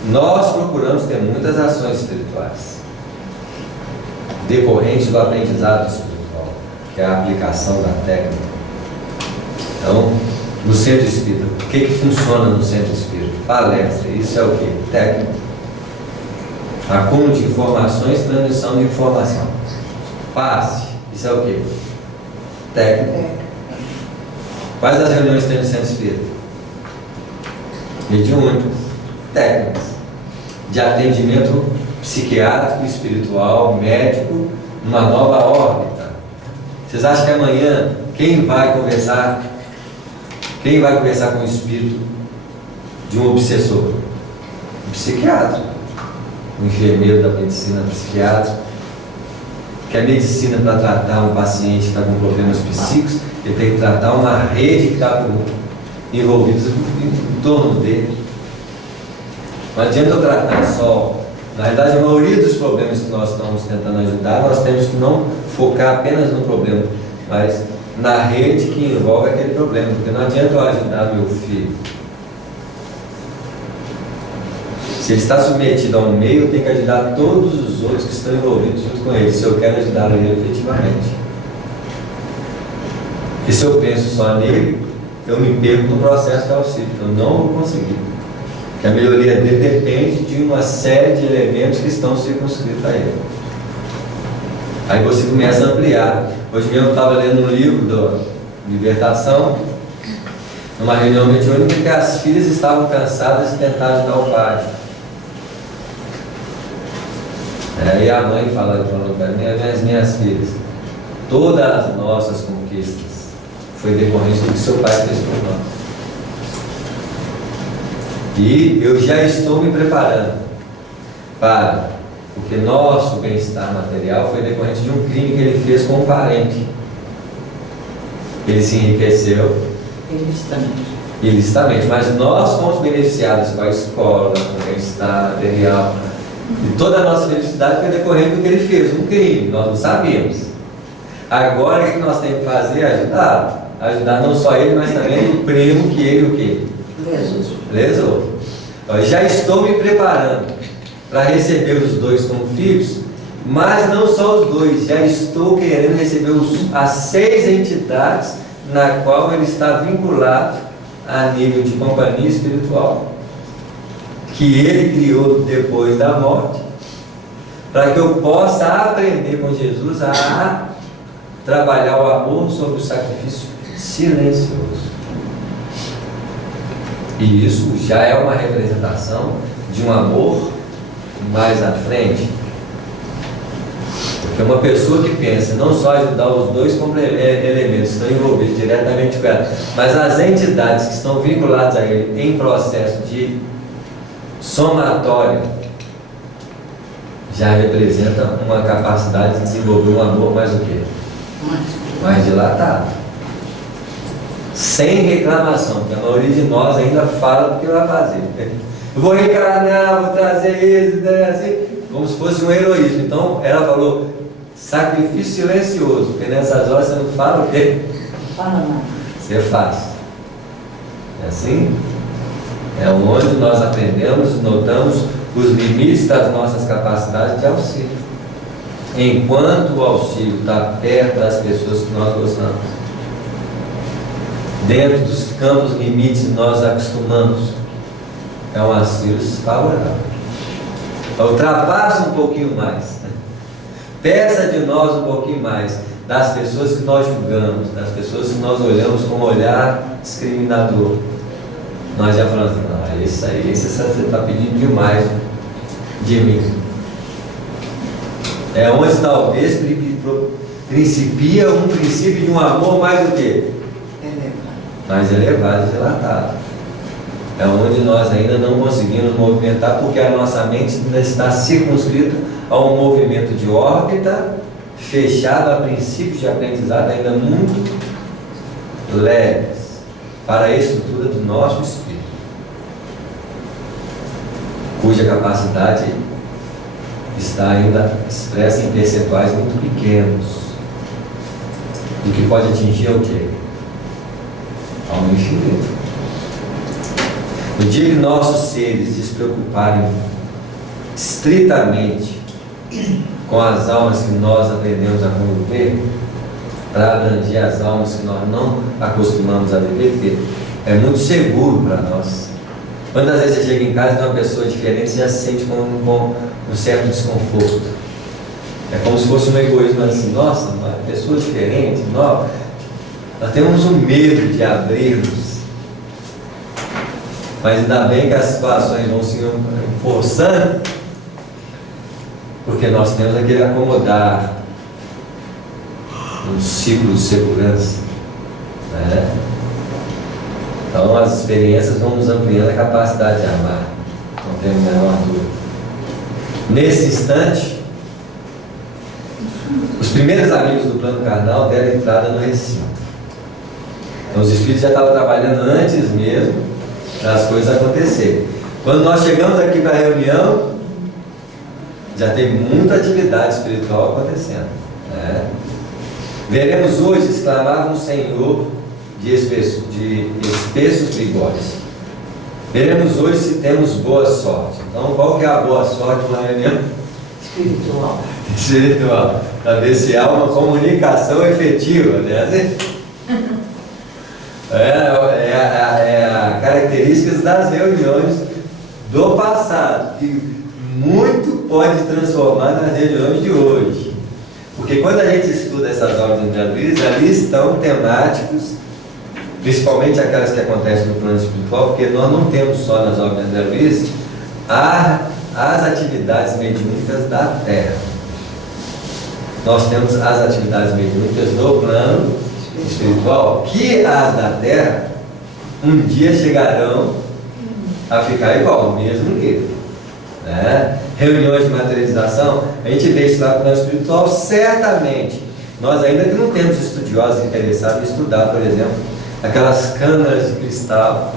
nós procuramos ter muitas ações espirituais, decorrentes do aprendizado espiritual, que é a aplicação da técnica. Então, no centro espírita, o que funciona no centro espírita? Palestra, isso é o que? Técnica. Acúmulo de informações, transmissão de informação. Passe, isso é o que? Técnica. Quais as reuniões tem no centro espírita? Mediúnicas, técnicas, de atendimento psiquiátrico, espiritual, médico, numa nova órbita. Vocês acham que amanhã quem vai conversar com o espírito de um obsessor? Um psiquiatra, um enfermeiro da medicina psiquiátrica, que a medicina, para tratar um paciente que está com problemas psíquicos, ele tem que tratar uma rede que está envolvida em torno dele. Não adianta eu tratar só. Na verdade, a maioria dos problemas que nós estamos tentando ajudar, nós temos que não focar apenas no problema, mas na rede que envolve aquele problema, porque não adianta eu ajudar meu filho. Se ele está submetido a um meio, eu tenho que ajudar todos os outros que estão envolvidos junto com ele, se eu quero ajudar ele efetivamente. E se eu penso só nele, eu me perco no processo de auxílio, eu não vou conseguir. Porque a melhoria dele depende de uma série de elementos que estão circunscritos a ele. Aí você começa a ampliar. Hoje mesmo eu estava lendo um livro da Libertação, numa reunião mediúnica, que as filhas estavam cansadas de tentar ajudar o pai. E a mãe falou para minhas filhas, todas as nossas conquistas foi decorrente do que seu pai fez por nós. E eu já estou me preparando para, porque nosso bem-estar material foi decorrente de um crime que ele fez com um parente. Ele se enriqueceu ilicitamente, mas nós fomos beneficiados com a escola, com o bem-estar material. E toda a nossa felicidade foi decorrente do que ele fez, um crime, nós não sabíamos. Agora o que nós temos que fazer é ajudar. Ajudar não só ele, mas também o primo que ele o quê? Lesou. Eu já estou me preparando para receber os dois como filhos, mas não só os dois, já estou querendo receber as 6 entidades na qual ele está vinculado a nível de companhia espiritual, que ele criou depois da morte, para que eu possa aprender com Jesus a trabalhar o amor sobre o sacrifício silencioso. E isso já é uma representação de um amor mais à frente. Porque uma pessoa que pensa não só ajudar os dois elementos que estão envolvidos diretamente com ela, mas as entidades que estão vinculadas a ele em processo de somatório, já representa uma capacidade de desenvolver um amor mais o quê? Mais dilatado. Sem reclamação, porque a maioria de nós ainda fala do que vai fazer. Eu vou reencarnar, vou trazer isso, assim, como se fosse um heroísmo. Então, ela falou sacrifício silencioso, porque nessas horas você não fala o quê? Fala nada. Você faz. É assim? É onde nós aprendemos, notamos os limites das nossas capacidades de auxílio. Enquanto o auxílio está perto das pessoas que nós gostamos, dentro dos campos limites nós acostumamos, é um auxílio favorável. Ultrapassa um pouquinho mais, peça de nós um pouquinho mais, das pessoas que nós julgamos, das pessoas que nós olhamos com um olhar discriminador. Nós já falamos, não, isso aí, você está pedindo demais de mim. É onde talvez principia um princípio de um amor mais do que? Mais elevado e dilatado. É onde nós ainda não conseguimos movimentar, porque a nossa mente ainda está circunscrita a um movimento de órbita fechado a princípios de aprendizado ainda muito leves para a estrutura do nosso espírito, cuja capacidade está ainda expressa em percentuais muito pequenos do que pode atingir o quê? Ao infinito. No dia que nossos seres se preocuparem estritamente com as almas que nós aprendemos a conviver, para abranger as almas que nós não acostumamos a viver, porque é muito seguro para nós. Quantas vezes você chega em casa e tem uma pessoa diferente, você já se sente com um certo desconforto. É como se fosse um egoísmo assim, nossa, uma pessoa diferente, nós temos um medo de abrir-nos. Mas ainda bem que as situações vão se forçando, porque nós temos aquele acomodar um ciclo de segurança, né? Então as experiências vão nos ampliando a capacidade de amar, não tem a menor dúvida. Nesse instante, os primeiros amigos do plano carnal deram entrada no recinto. Então os espíritos já estavam trabalhando antes mesmo para as coisas acontecerem. Quando nós chegamos aqui para a reunião, já tem muita atividade espiritual acontecendo, né? Veremos hoje, exclamava um senhor de espessos bigodes. Veremos hoje se temos boa sorte. Então, qual que é a boa sorte na reunião? Espiritual. Espiritual. Para ver se há uma comunicação efetiva, né? É a características das reuniões do passado, que muito pode transformar nas reuniões de hoje. Porque quando a gente estuda essas ordens de Andrés, ali estão temáticos, principalmente aquelas que acontecem no plano espiritual, porque nós não temos só nas ordens de Andrés as atividades mediúnicas da Terra. Nós temos as atividades mediúnicas do plano espiritual, que as da Terra um dia chegarão a ficar igual, no mesmo nível, né? Reuniões de materialização, a gente vê isso lá no plano espiritual, certamente. Nós ainda que não temos estudiosos interessados em estudar, por exemplo, aquelas câmaras de cristal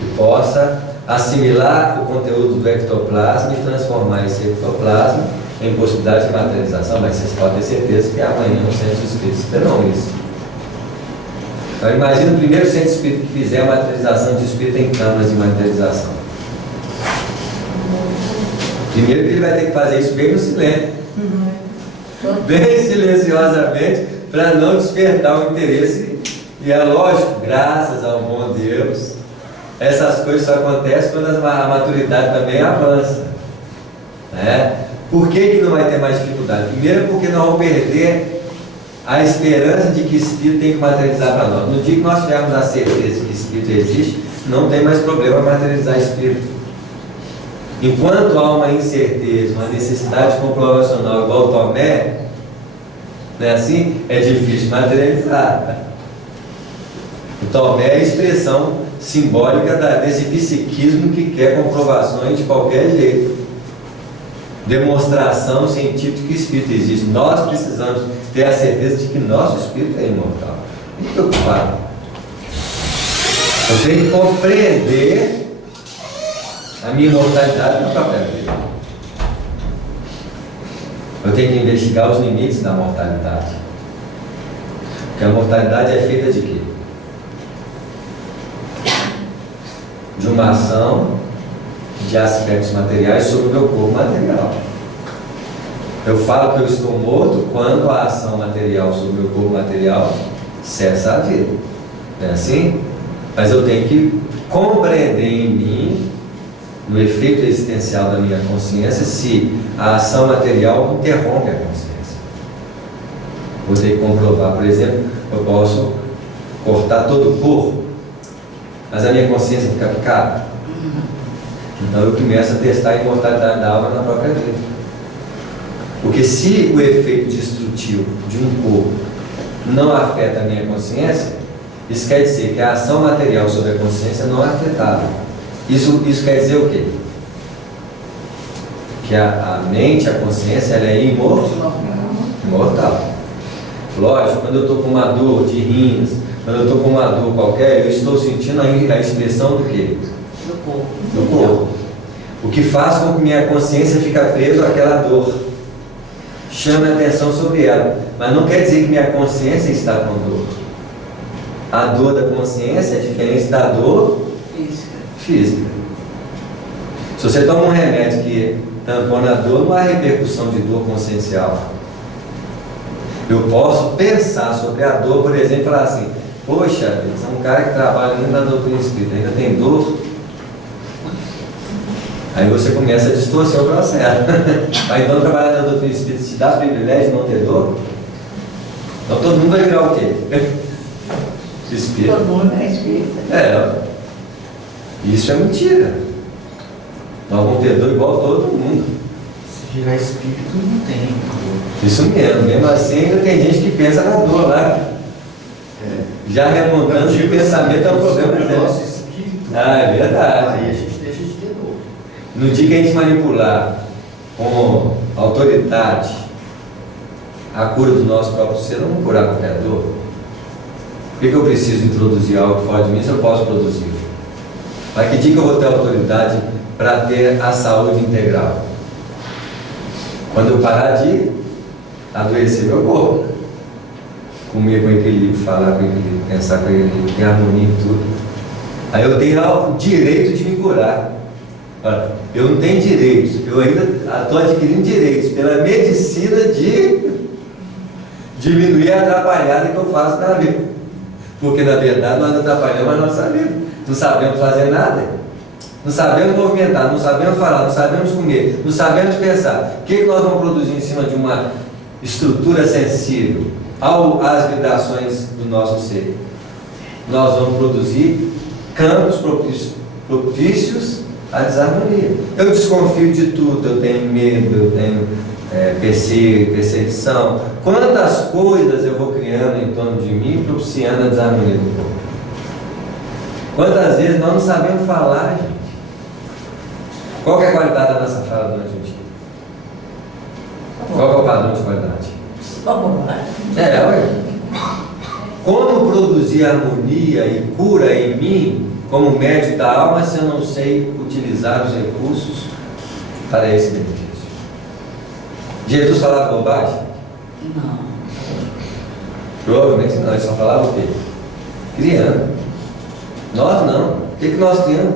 que possa assimilar o conteúdo do ectoplasma e transformar esse ectoplasma em possibilidade de materialização, mas vocês podem ter certeza que amanhã no centro espírita terão isso. Então imagina o primeiro centro espírita que fizer a materialização de espírito em câmaras de materialização. Primeiro que ele vai ter que fazer isso bem no silêncio, bem silenciosamente, para não despertar o interesse. E é lógico, graças ao bom Deus, essas coisas só acontecem quando a maturidade também avança, né? Por que não vai ter mais dificuldade? Primeiro porque nós vamos perder a esperança de que espírito tem que materializar para nós. No dia que nós tivermos a certeza que espírito existe, não tem mais problema materializar espírito. Enquanto há uma incerteza, uma necessidade comprovacional igual o Tomé, não é assim? É difícil materializar. O Tomé é a expressão simbólica desse psiquismo que quer comprovações de qualquer jeito. Demonstração científica que o espírito existe. Nós precisamos ter a certeza de que nosso espírito é imortal. Não estou preocupado. Eu tenho que compreender a minha imortalidade na própria vida. Eu tenho que investigar os limites da mortalidade. Porque a mortalidade é feita de quê? De uma ação de aspectos materiais sobre o meu corpo material. Eu falo que eu estou morto quando a ação material sobre o meu corpo material cessa a vida. Não é assim? Mas eu tenho que compreender em mim, no efeito existencial da minha consciência, se a ação material interrompe a consciência. Vou ter que comprovar, por exemplo, eu posso cortar todo o corpo, mas a minha consciência fica picada. Então eu começo a testar a imortalidade da alma na própria vida. Porque se o efeito destrutivo de um corpo não afeta a minha consciência, isso quer dizer que a ação material sobre a consciência não é afetada. Isso quer dizer o quê? Que a mente, a consciência, ela é imortal. Lógico, quando eu estou com uma dor de rins, quando eu estou com uma dor qualquer, eu estou sentindo a expressão do quê? Do corpo. O que faz com que minha consciência fique presa àquela dor. Chame a atenção sobre ela. Mas não quer dizer que minha consciência está com dor. A dor da consciência é diferente da dor física. Se você toma um remédio que tampona a dor, não há repercussão de dor consciencial. Eu posso pensar sobre a dor, por exemplo, e falar assim: poxa, você é um cara que trabalha muito na doutrina espírita, ainda tem dor? Aí você começa a distorcer o processo. Mas então trabalhar na doutrina espírita te dá privilégio de não ter dor? Então todo mundo vai virar o quê? Espírita. Todo mundo é espírita. Isso é mentira. Nós vamos ter dor igual todo mundo. Se virar espírito, não tem. Isso mesmo assim ainda tem gente que pensa na dor lá. Já remontando de pensamento é um problema do dela. nosso espírito. É verdade. Aí a gente deixa de ter dor. No dia que a gente manipular com autoridade a cura do nosso próprio ser, não vamos curar qualquer dor. Por que eu preciso introduzir algo fora de mim se eu posso produzir? Mas que dia que eu vou ter autoridade para ter a saúde integral? Quando eu parar de adoecer meu corpo, comer com equilíbrio, falar com equilíbrio, pensar com equilíbrio, ter harmonia em tudo. Aí eu tenho o direito de me curar. Eu não tenho direitos, eu ainda estou adquirindo direitos pela medicina de diminuir a atrapalhada que eu faço na vida. Porque na verdade nós atrapalhamos a nossa vida. Não sabemos fazer nada, não sabemos movimentar, não sabemos falar, não sabemos comer, não sabemos pensar. O que nós vamos produzir em cima de uma estrutura sensível às vibrações do nosso ser? Nós vamos produzir campos propícios à desarmonia. Eu desconfio de tudo, eu tenho medo, eu tenho perseguição. Quantas coisas eu vou criando em torno de mim, propiciando a desarmonia do corpo? Quantas vezes nós não sabemos falar, gente? Qual que é a qualidade da nossa fala durante o dia? Qual que é o padrão de qualidade? Ué. Como produzir harmonia e cura em mim, como médico da alma, se eu não sei utilizar os recursos para esse benefício? Jesus falava bobagem? Não. Provavelmente não, ele só falava o quê? Criando. Nós não. O que nós criamos?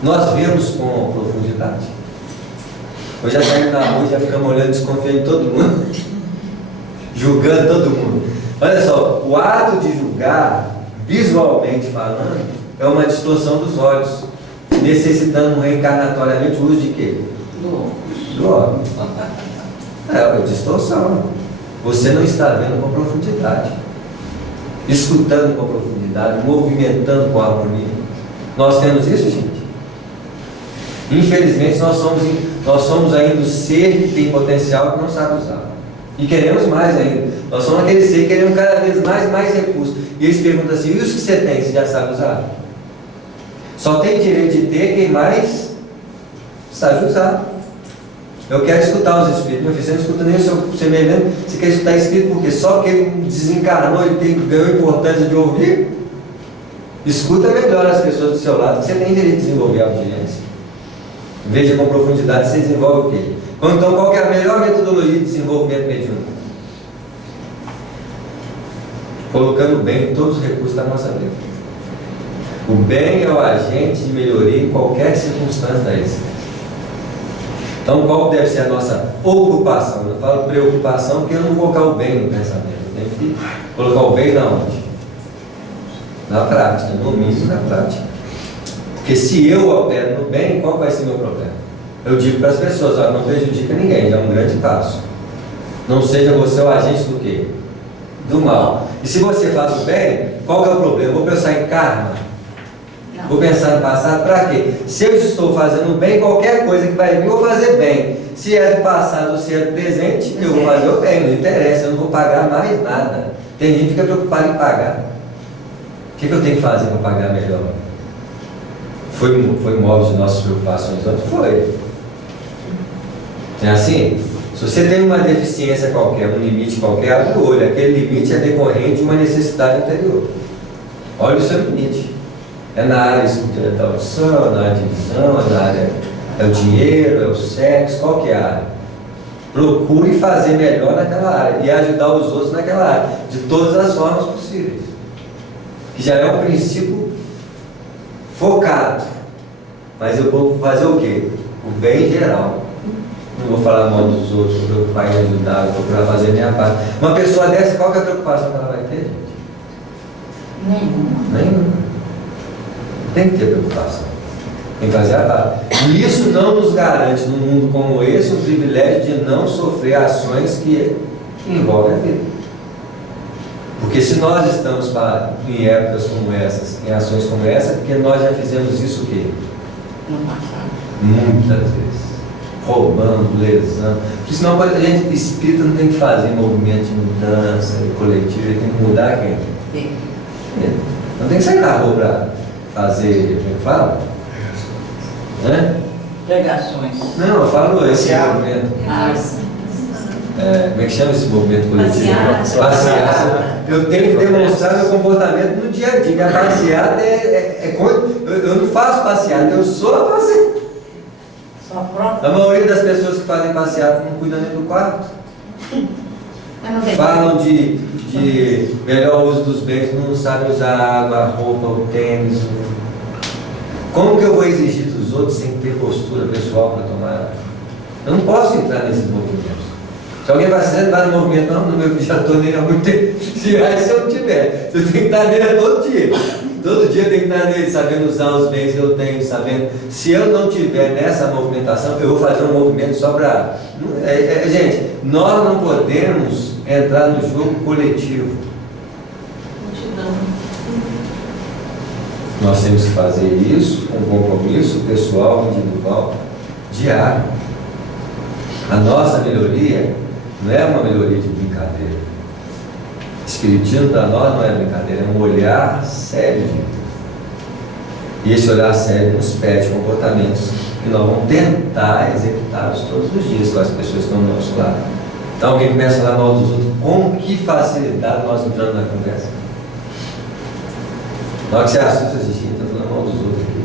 Nós vemos com profundidade. Hoje já saímos na rua, já ficamos olhando, desconfiando de todo mundo, julgando todo mundo. Olha só, o ato de julgar, visualmente falando, é uma distorção dos olhos, necessitando reencarnatoriamente o uso de quê? Do óculos. É uma distorção. Você não está vendo com profundidade, escutando com profundidade, movimentando com harmonia. Nós temos isso, gente? Infelizmente nós somos ainda o ser que tem potencial que não sabe usar. E queremos mais ainda. Nós somos aquele ser que queremos cada vez mais recursos. E eles perguntam assim: e os que você tem, você já sabe usar? Só tem direito de ter quem mais sabe usar. Eu quero escutar os espíritos. Meu filho, você não escuta nem o seu semelhante. Você quer escutar espírito porque só que ele desencarnou, ele ganhou importância de ouvir? Escuta melhor as pessoas do seu lado, que você tem direito de desenvolver a audiência. Veja com profundidade, você desenvolve o quê? Então, qual que é a melhor metodologia de desenvolvimento mediúnico? Colocando o bem em todos os recursos da nossa vida. O bem é o agente de melhoria em qualquer circunstância da existência. Então, qual deve ser a nossa ocupação? Eu falo preocupação porque eu não vou colocar o bem no pensamento. Eu tenho que colocar o bem na onde? Na prática, no mínimo na prática. Porque se eu opero no bem, qual vai ser o meu problema? Eu digo para as pessoas: não prejudica ninguém, já é um grande passo. Não seja você o agente do quê? Do mal. E se você faz o bem, qual que é o problema? Vou pensar em karma? Não. Vou pensar no passado para quê? Se eu estou fazendo bem, qualquer coisa que vai vir, eu vou fazer bem. Se é do passado ou se é do presente, eu vou fazer o bem, não interessa, eu não vou pagar mais nada. Tem gente que fica preocupado em pagar. O que eu tenho que fazer para pagar melhor? Foi móvel de nossas preocupações antes? Foi. É assim? Se você tem uma deficiência qualquer, um limite qualquer, abre o olho. Aquele limite é decorrente de uma necessidade anterior. Olha o seu limite. É na área da audição, é na área de visão, é na área... É o dinheiro, é o sexo, qual que é a área? Procure fazer melhor naquela área e ajudar os outros naquela área, de todas as formas possíveis. Que já é um princípio focado. Mas eu vou fazer o quê? O bem geral. Não vou falar mal dos outros, vou preocupar em ajudar, vou procurar fazer a minha parte. Uma pessoa dessa, qual que é a preocupação que ela vai ter, gente? Nenhuma. Tem que ter preocupação. Tem que fazer a parte. E isso não nos garante, num mundo como esse, o privilégio de não sofrer ações que envolvem a vida. Porque se nós estamos em épocas como essas, em ações como essa, porque nós já fizemos isso o quê? No passado. Muitas vezes. Roubando, lesando. Porque senão a gente espírita não tem que fazer movimento de mudança, de coletivo, ele tem que mudar quem? Sim. Não tem que sair na rua para fazer, como é que fala? Pregações. Não, eu falo esse movimento. Como é que chama esse movimento coletivo? Passear. Eu tenho que demonstrar meu comportamento no dia a dia. A passeada eu não faço passeada, eu sou a passeada. Sua própria. A maioria das pessoas que fazem passeada não cuidam nem do quarto. Falam de melhor uso dos bens, não sabem usar a água, a roupa, o tênis. Como que eu vou exigir dos outros sem ter postura pessoal para tomar água? Eu não posso entrar nesses movimentos. Se alguém vai ser, vai no movimento, não, no meu já estou nele há muito tempo. Se eu não tiver, eu tenho que estar nele todo dia. Todo dia eu tenho que estar nele, sabendo usar os bens que eu tenho, sabendo. Se eu não tiver nessa movimentação, eu vou fazer um movimento só para. Gente, nós não podemos entrar no jogo coletivo. Nós temos que fazer isso com compromisso pessoal, individual, diário. A nossa melhoria não é uma melhoria de brincadeira. Espiritismo para nós não é brincadeira, é um olhar sério. E esse olhar sério nos pede comportamentos que nós vamos tentar executá-los todos os dias com as pessoas que estão ao nosso lado. Então alguém começa a falar mal dos outros, com que facilidade nós entramos na conversa? Na hora que você assusta, você está falando mal dos outros aqui.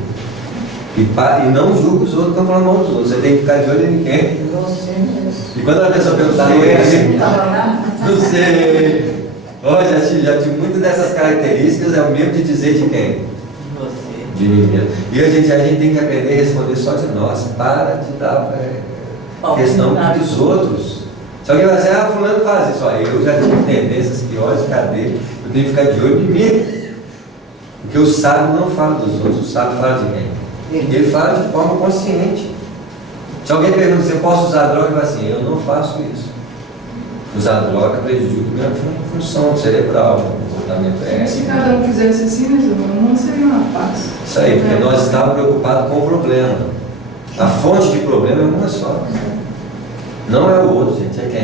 E não julga os outros que estão falando mal dos outros. Você tem que ficar de olho em quem? Você mesmo. E quando a pessoa perguntar, não sei. Já tive muitas dessas características, é o mesmo de dizer de quem? Você. De mim mesmo. E a gente tem que aprender a responder só de nós. Para de dar questão dos outros. Se alguém vai dizer, fulano faz isso, eu já tive tendências piores, cadê? Eu tenho que ficar de olho em mim. Porque o sábio não fala dos outros, o sábio fala de quem? Ele fala de forma consciente. Se alguém pergunta se eu posso usar droga, ele fala assim, eu não faço isso. Usar droga prejudica a minha função cerebral, o comportamento Se cada um fizesse assim, o mundo seria uma paz. Isso aí, porque nós estávamos preocupados com o problema. A fonte de problema é uma só. Não é o outro, gente, é quem?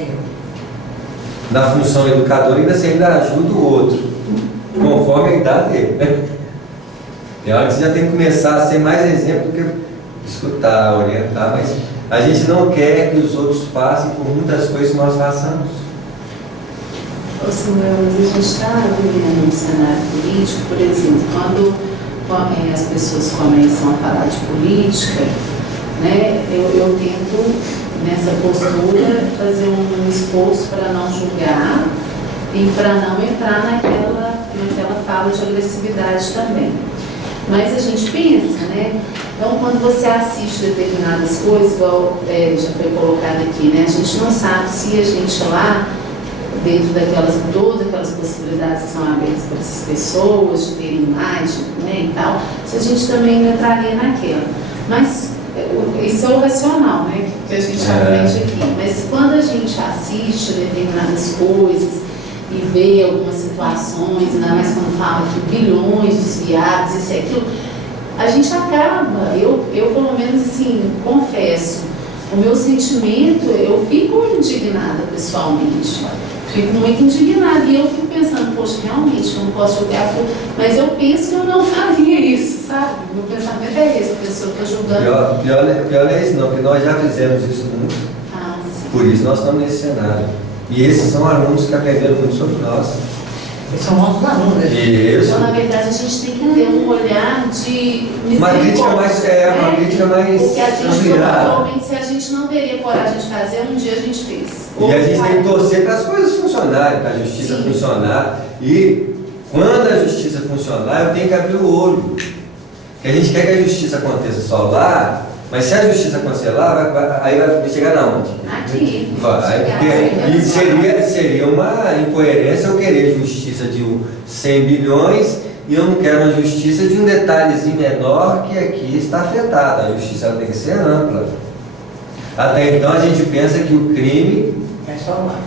É eu. Na função educadora você ainda ajuda o outro, conforme a idade dele. Tem hora que você já tem que começar a ser mais exemplo do que escutar, orientar, mas a gente não quer que os outros passem por muitas coisas que nós passamos. Ô Samuel, mas a gente está vivendo um cenário político, por exemplo, quando as pessoas começam a falar de política, né, eu tento, nessa postura, fazer um esforço para não julgar e para não entrar naquela fala de agressividade também. Mas a gente pensa, né? Então, quando você assiste determinadas coisas, igual já foi colocado aqui, né? A gente não sabe se a gente lá, dentro todas aquelas possibilidades que são abertas para essas pessoas, de terem imagem, né, e tal, se a gente também entraria naquela. Mas isso é o racional, né? Que a gente aprende aqui. Mas quando a gente assiste determinadas coisas, e vê algumas situações, ainda mais quando fala que bilhões desviados, isso e aquilo, a gente acaba, eu pelo menos assim, confesso, o meu sentimento, eu fico indignada pessoalmente, fico muito indignada e eu fico pensando, poxa, realmente eu não posso julgar, mas eu penso que eu não faria isso, sabe? Meu pensamento é esse, a pessoa está julgando. Pior é isso não, porque nós já fizemos isso muito, por isso nós estamos nesse cenário. E esses são alunos que aprenderam muito sobre nós. Eles são nossos alunos. Isso. Então, na verdade, a gente tem que ter um olhar de uma crítica mais, uma crítica mais porque a gente, provavelmente, se a gente não teria coragem de fazer, um dia a gente fez. E a gente tem que torcer para as coisas funcionarem, para a justiça funcionar. E Quando a justiça funcionar, eu tenho que abrir o olho. Porque a gente quer que a justiça aconteça só lá, mas se a justiça acontecer lá, aí vai chegar na onde? Aqui. Vai, porque seria uma incoerência eu querer justiça de 100 bilhões e eu não quero uma justiça de um detalhezinho menor que aqui está afetado. A justiça ela tem que ser ampla. Até então a gente pensa que o crime É só lá.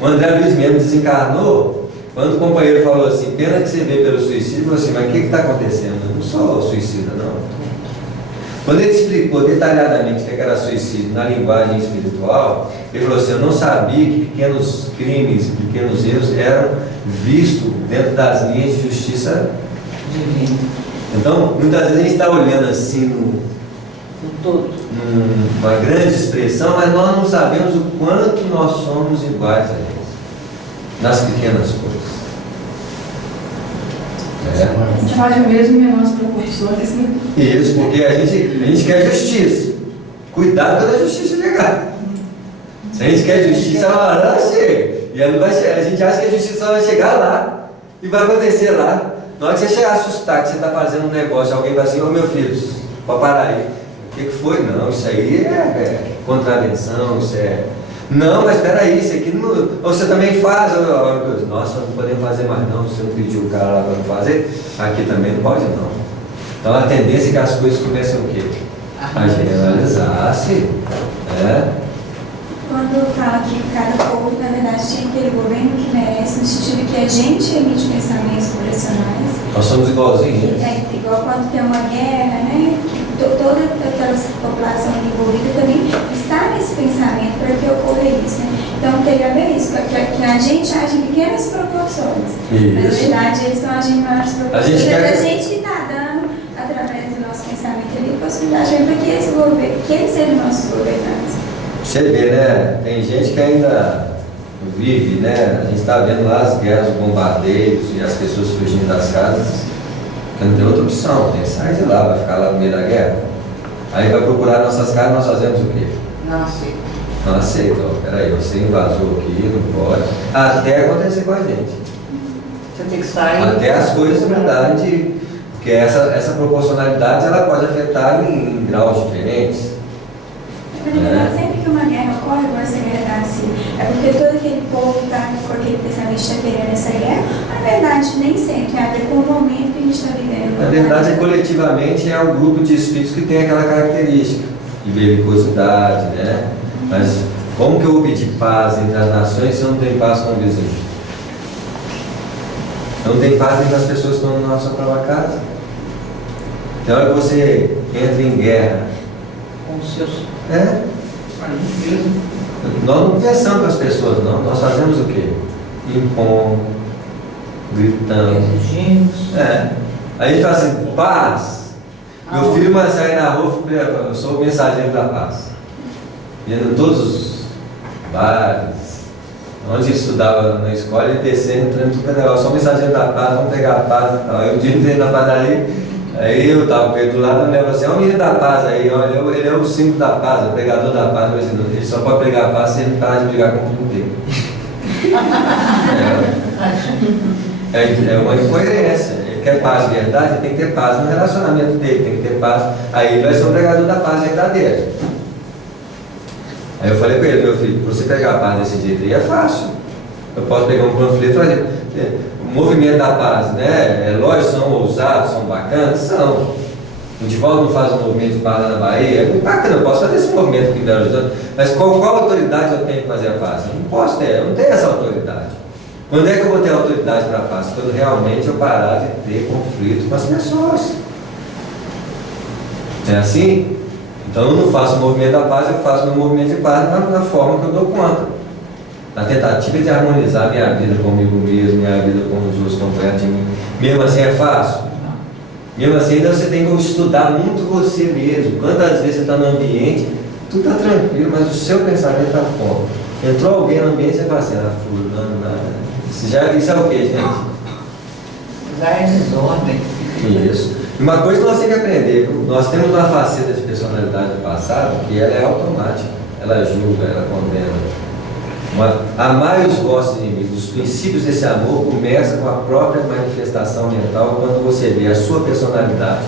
o André Luiz mesmo desencarnou, quando o companheiro falou assim, pena que você vê pelo suicídio, falou assim, mas o que está acontecendo? Eu não sou suicida, não. Quando ele explicou detalhadamente o que era suicídio na linguagem espiritual, ele falou assim, eu não sabia que pequenos crimes, pequenos erros eram vistos dentro das linhas de justiça Divino. Então, muitas vezes a gente está olhando assim No todo. numa grande expressão, mas nós não sabemos o quanto nós somos iguais a eles, nas pequenas coisas. A gente faz o mesmo em menores proporções, né? Isso, porque a gente quer justiça. Cuidado quando a justiça chegar. Se a gente quer justiça, ela chega. E ela não vai chegar. A gente acha que a justiça só vai chegar lá. E vai acontecer lá. Na hora que você chegar a assustar, que você está fazendo um negócio, alguém vai assim, ô meu filho, pode parar aí. O que foi? Não, isso aí é contravenção, isso é... Não, mas espera aí, isso aqui não... Ou você também faz, nossa, não podemos fazer mais não, você não pediu o cara lá para não fazer, aqui também não pode não. Então a tendência é que as coisas começam o quê? A generalizar-se. Quando fala que cada povo, na verdade, tem aquele governo que merece, no sentido que a gente emite pensamentos poblacionais. Nós somos igualzinhos. É igual quando tem uma guerra, né? Toda aquela população envolvida também está nesse pensamento para que ocorra isso, né? Então tem a ver isso, que a gente age em pequenas proporções. Isso. Mas, na verdade, eles estão agindo em maiores proporções. A gente quer... A gente está dando, através do nosso pensamento ali, possibilidade para que esse governo, que eles sejam nossos governantes. Você vê, né? Tem gente que ainda vive, né? A gente está vendo lá as guerras, os bombardeios e as pessoas fugindo das casas. Porque não tem outra opção, tem que sair de lá, vai ficar lá no meio da guerra. Aí vai procurar nossas casas, nós fazemos o quê? Não aceito. Não aceita, ó, peraí, você invasou aqui, não pode. Até acontecer com a gente. Você tem que sair. Até as coisas mudarem, porque essa proporcionalidade ela pode afetar em graus diferentes. Sempre que uma guerra ocorre, igual essa guerra da Síria, é porque todo aquele povo está com aquele pensamento está querendo essa guerra, na verdade, nem sempre tem a ver com o momento que a gente está vivendo. Na verdade, coletivamente é um grupo de espíritos que tem aquela característica de belicosidade, né? Mas como que eu vou pedir paz entre as nações se eu não tenho paz com o vizinho? Eu não tenho paz entre as pessoas que estão na nossa própria casa. Então, hora que você entra em guerra, Com os seus. Nós não conversamos com as pessoas, não. Nós fazemos o quê? Impondo, gritando. Exigimos. Aí a gente fala assim, paz. Meu filho vai sair na rua, eu sou o mensageiro da paz. Indo em todos os bares, onde ele estudava na escola, ele descendo, entrando tudo para negócio, sou o mensageiro da paz, vamos pegar a paz. Aí um dia eu entrei na padaria, aí eu estava com ele do lado, eu lembro assim, é o menino da paz aí, olha, ele é o símbolo da paz, o pregador da paz, mas ele só pode pregar a paz se ele parar de brigar com o mundo dele. É uma incoerência. Ele quer paz de verdade, ele tem que ter paz no relacionamento dele, tem que ter paz. Aí ele vai ser o pregador da paz verdadeira. Aí eu falei para ele, meu filho, para você pegar a paz desse jeito aí é fácil. Eu posso pegar um panfleto e fazer. O movimento da paz, né? Lógico, são ousados, são bacanas, são. O Divaldo não faz um movimento de paz lá na Bahia, é muito bacana, eu posso fazer esse movimento aqui em Belo Horizonte, mas qual autoridade eu tenho que fazer a paz? Eu não posso ter, eu não tenho essa autoridade. Quando é que eu vou ter autoridade para a paz? Quando realmente eu parar de ter conflito com as pessoas. É assim? Então eu não faço o movimento da paz, eu faço o meu movimento de paz na forma que eu dou conta. Na tentativa de harmonizar minha vida comigo mesmo, minha vida com os outros, com perto de mim. Mesmo assim é fácil? Mesmo assim ainda você tem que estudar muito você mesmo. Quantas vezes você está no ambiente, tudo está tranquilo, mas o seu pensamento está como? Entrou alguém no ambiente e você fala assim, fulano, isso é o que, gente? Já é desordem. Isso. E uma coisa que nós temos que aprender, nós temos uma faceta de personalidade do passado que ela é automática, ela julga, ela condena. Amai os vossos inimigos. Os princípios desse amor começam com a própria manifestação mental quando você vê a sua personalidade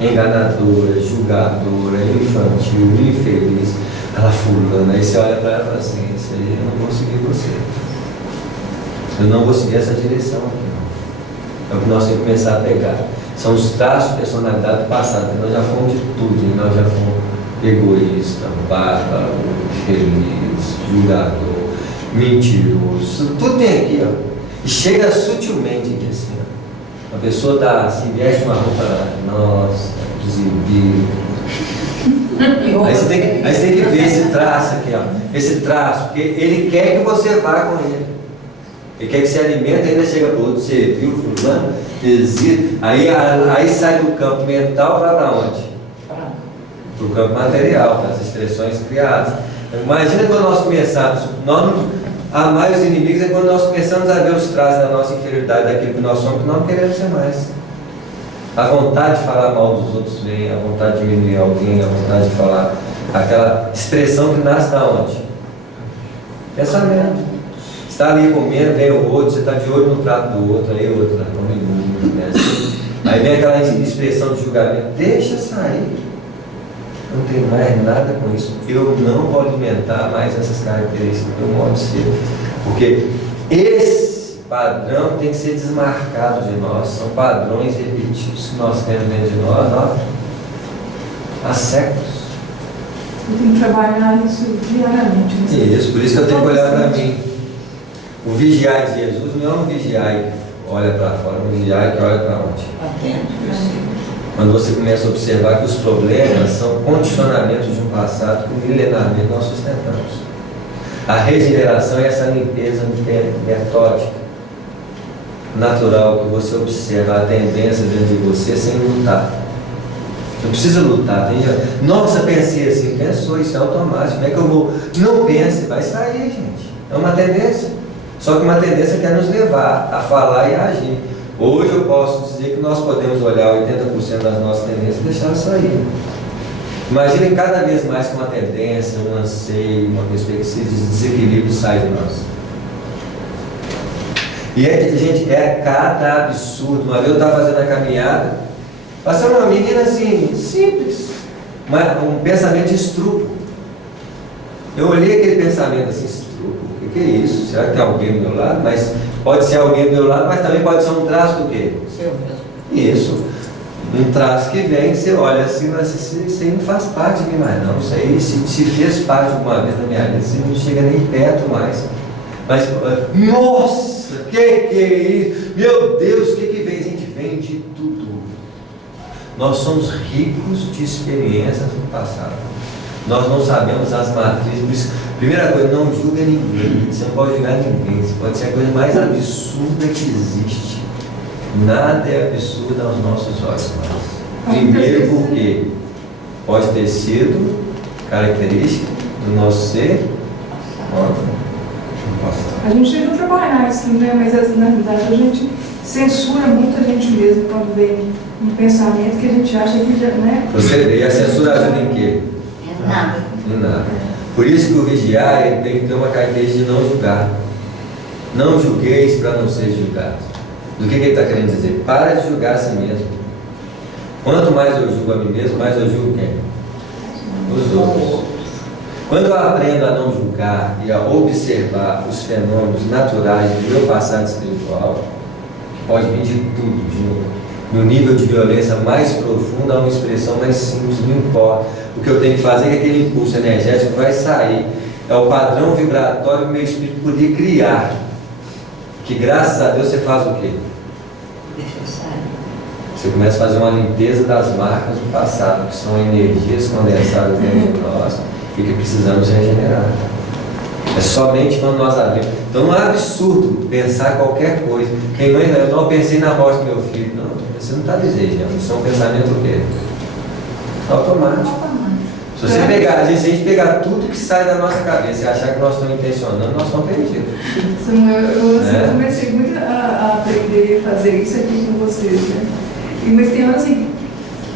enganadora, julgadora, infantil, infeliz. Ela fulana, aí você olha para ela e fala assim, isso aí eu não vou seguir você. Eu não vou seguir essa direção aqui, não. É o que nós temos que começar a pegar. São os traços de personalidade do passado, porque nós já fomos de tudo, nós já fomos egoísta, bárbaro, infeliz, julgador, mentiroso, tudo tem aqui, ó. E chega sutilmente aqui assim, ó. A pessoa se veste uma roupa, nossa, exibido. Aí você tem que ver esse traço aqui, ó. Esse traço, porque ele quer que você vá com ele. Ele quer que você alimente, ainda chega para o outro, você viu, fulano, desiste. Aí sai do campo mental, vai para onde? Para o campo material, para as expressões criadas. Imagina quando nós começarmos, amar os inimigos é quando nós começamos a ver os traços da nossa inferioridade, daquilo que nós somos, que não queremos ser mais. A vontade de falar mal dos outros vem, a vontade de diminuir alguém, a vontade de falar, aquela expressão que nasce da onde? Pensamento. Você está ali comendo, vem o outro, você está de olho no prato do outro, aí o outro está comendo, né? Aí vem aquela expressão de julgamento, deixa sair. Não tenho mais nada com isso. Eu não vou alimentar mais essas características do meu modo de ser. Porque esse padrão tem que ser desmarcado de nós. São padrões repetidos que nós temos dentro de nós, ó, há séculos. Eu tenho que trabalhar isso diariamente. Isso, por isso que eu tenho que olhar para mim. O vigiar de Jesus não é um vigiar e olha para fora, é um vigiar que olha para onde? Atento, Quando você começa a observar que os problemas são condicionamentos de um passado que milenarmente nós sustentamos. A regeneração é essa limpeza metódica, natural, que você observa a tendência dentro de você sem lutar. Não precisa lutar. Nossa, pensei assim, pensou, isso é automático. Como é que eu vou? Não pense, vai sair, gente. É uma tendência. Só que uma tendência quer nos levar a falar e a agir. Hoje eu posso dizer que nós podemos olhar 80% das nossas tendências e deixar sair. Imaginem cada vez mais que uma tendência, um anseio, uma perspectiva de desequilíbrio sai de nós. E gente, é cada absurdo. Uma vez eu estava fazendo a caminhada, passando uma menina assim, simples, um pensamento estrupo. Eu olhei aquele pensamento assim, estrupo, o que é isso? Será que tem alguém do meu lado? Mas pode ser alguém do meu lado, mas também pode ser um traço do quê? seu mesmo. Isso. Um traço que vem, você olha assim, mas isso aí não faz parte de mim mais não. Isso aí, se fez parte alguma vez da minha vida, você não chega nem perto mais. Mas, nossa, que é isso? Meu Deus, o que vem? A gente vem de tudo. Nós somos ricos de experiências do passado. Nós não sabemos as matrizes. Primeira coisa, não julga ninguém. Você não pode julgar ninguém. Você pode ser a coisa mais absurda que existe. Nada é absurdo aos nossos olhos. Primeiro porque pode ter sido característica do nosso ser. A gente tenta trabalhar isso, né? Mas na verdade a gente censura muito a gente mesmo quando vem um pensamento que a gente acha que já, né? Você vê, e a censura ajuda em quê? É nada. Em nada. Por isso que o vigiar ele tem que ter uma característica de não julgar. Não julgueis para não ser julgados. Do que ele está querendo dizer? Para de julgar a si mesmo. Quanto mais eu julgo a mim mesmo, mais eu julgo quem? Os outros. Quando eu aprendo a não julgar e a observar os fenômenos naturais do meu passado espiritual, que pode vir de tudo, no nível de violência mais profundo, há uma expressão mais simples, não importa. O que eu tenho que fazer é que aquele impulso energético vai sair. É o padrão vibratório que o meu espírito podia criar. Que graças a Deus você faz o quê? Deixa eu sair. Você começa a fazer uma limpeza das marcas do passado, que são energias condensadas dentro de nós e que precisamos regenerar. É somente quando nós abrimos. Então não é absurdo pensar qualquer coisa. Quem mãe, eu não pensei na morte do meu filho. Não, você não está desejando. Isso é um pensamento o quê? Automático. Se você pegar, se a gente pegar tudo que sai da nossa cabeça e achar que nós estamos intencionando, nós estamos perdidos. Eu comecei muito a aprender a fazer isso aqui com vocês, né? Mas tem horas assim,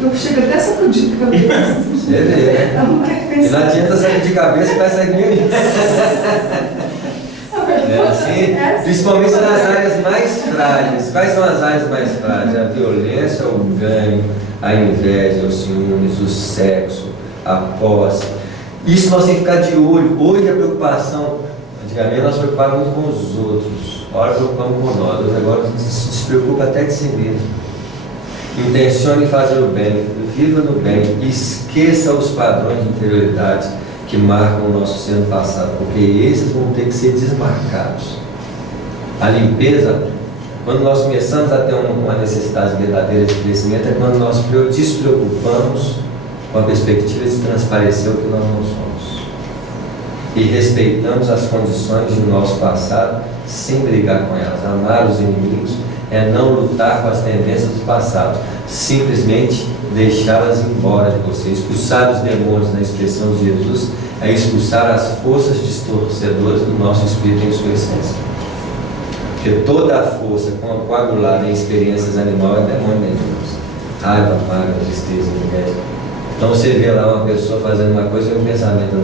eu chego até a sacudir de cabeça. Você vê, né? Eu não quero E não pensar. adianta sair de cabeça e vai sair mesmo. Assim, principalmente nas áreas mais frágeis. Quais são as áreas mais frágeis? A violência, o ganho, a inveja, os ciúmes, o sexo, a posse. Isso nós temos que ficar de olho. Hoje a preocupação, antigamente nós preocupávamos com os outros, agora preocupamos com nós. Hoje agora a gente se despreocupa até de si mesmo. Intencione fazer o bem, viva no bem, esqueça os padrões de inferioridade que marcam o nosso ser no passado, porque esses vão ter que ser desmarcados. A limpeza, quando nós começamos a ter uma necessidade verdadeira de crescimento, é quando nós despreocupamos com a perspectiva de transparecer o que nós não somos e respeitamos as condições do nosso passado sem brigar com elas. Amar os inimigos é não lutar com as tendências do passado, simplesmente deixá-las embora de você. Expulsar os demônios, na expressão de Jesus, é expulsar as forças distorcedoras do nosso espírito em sua essência. Porque toda a força coagulada em experiências animais é demônio dentro de nós. Raiva, mágoa, tristeza, inveja. Então você vê lá uma pessoa fazendo uma coisa e um pensamento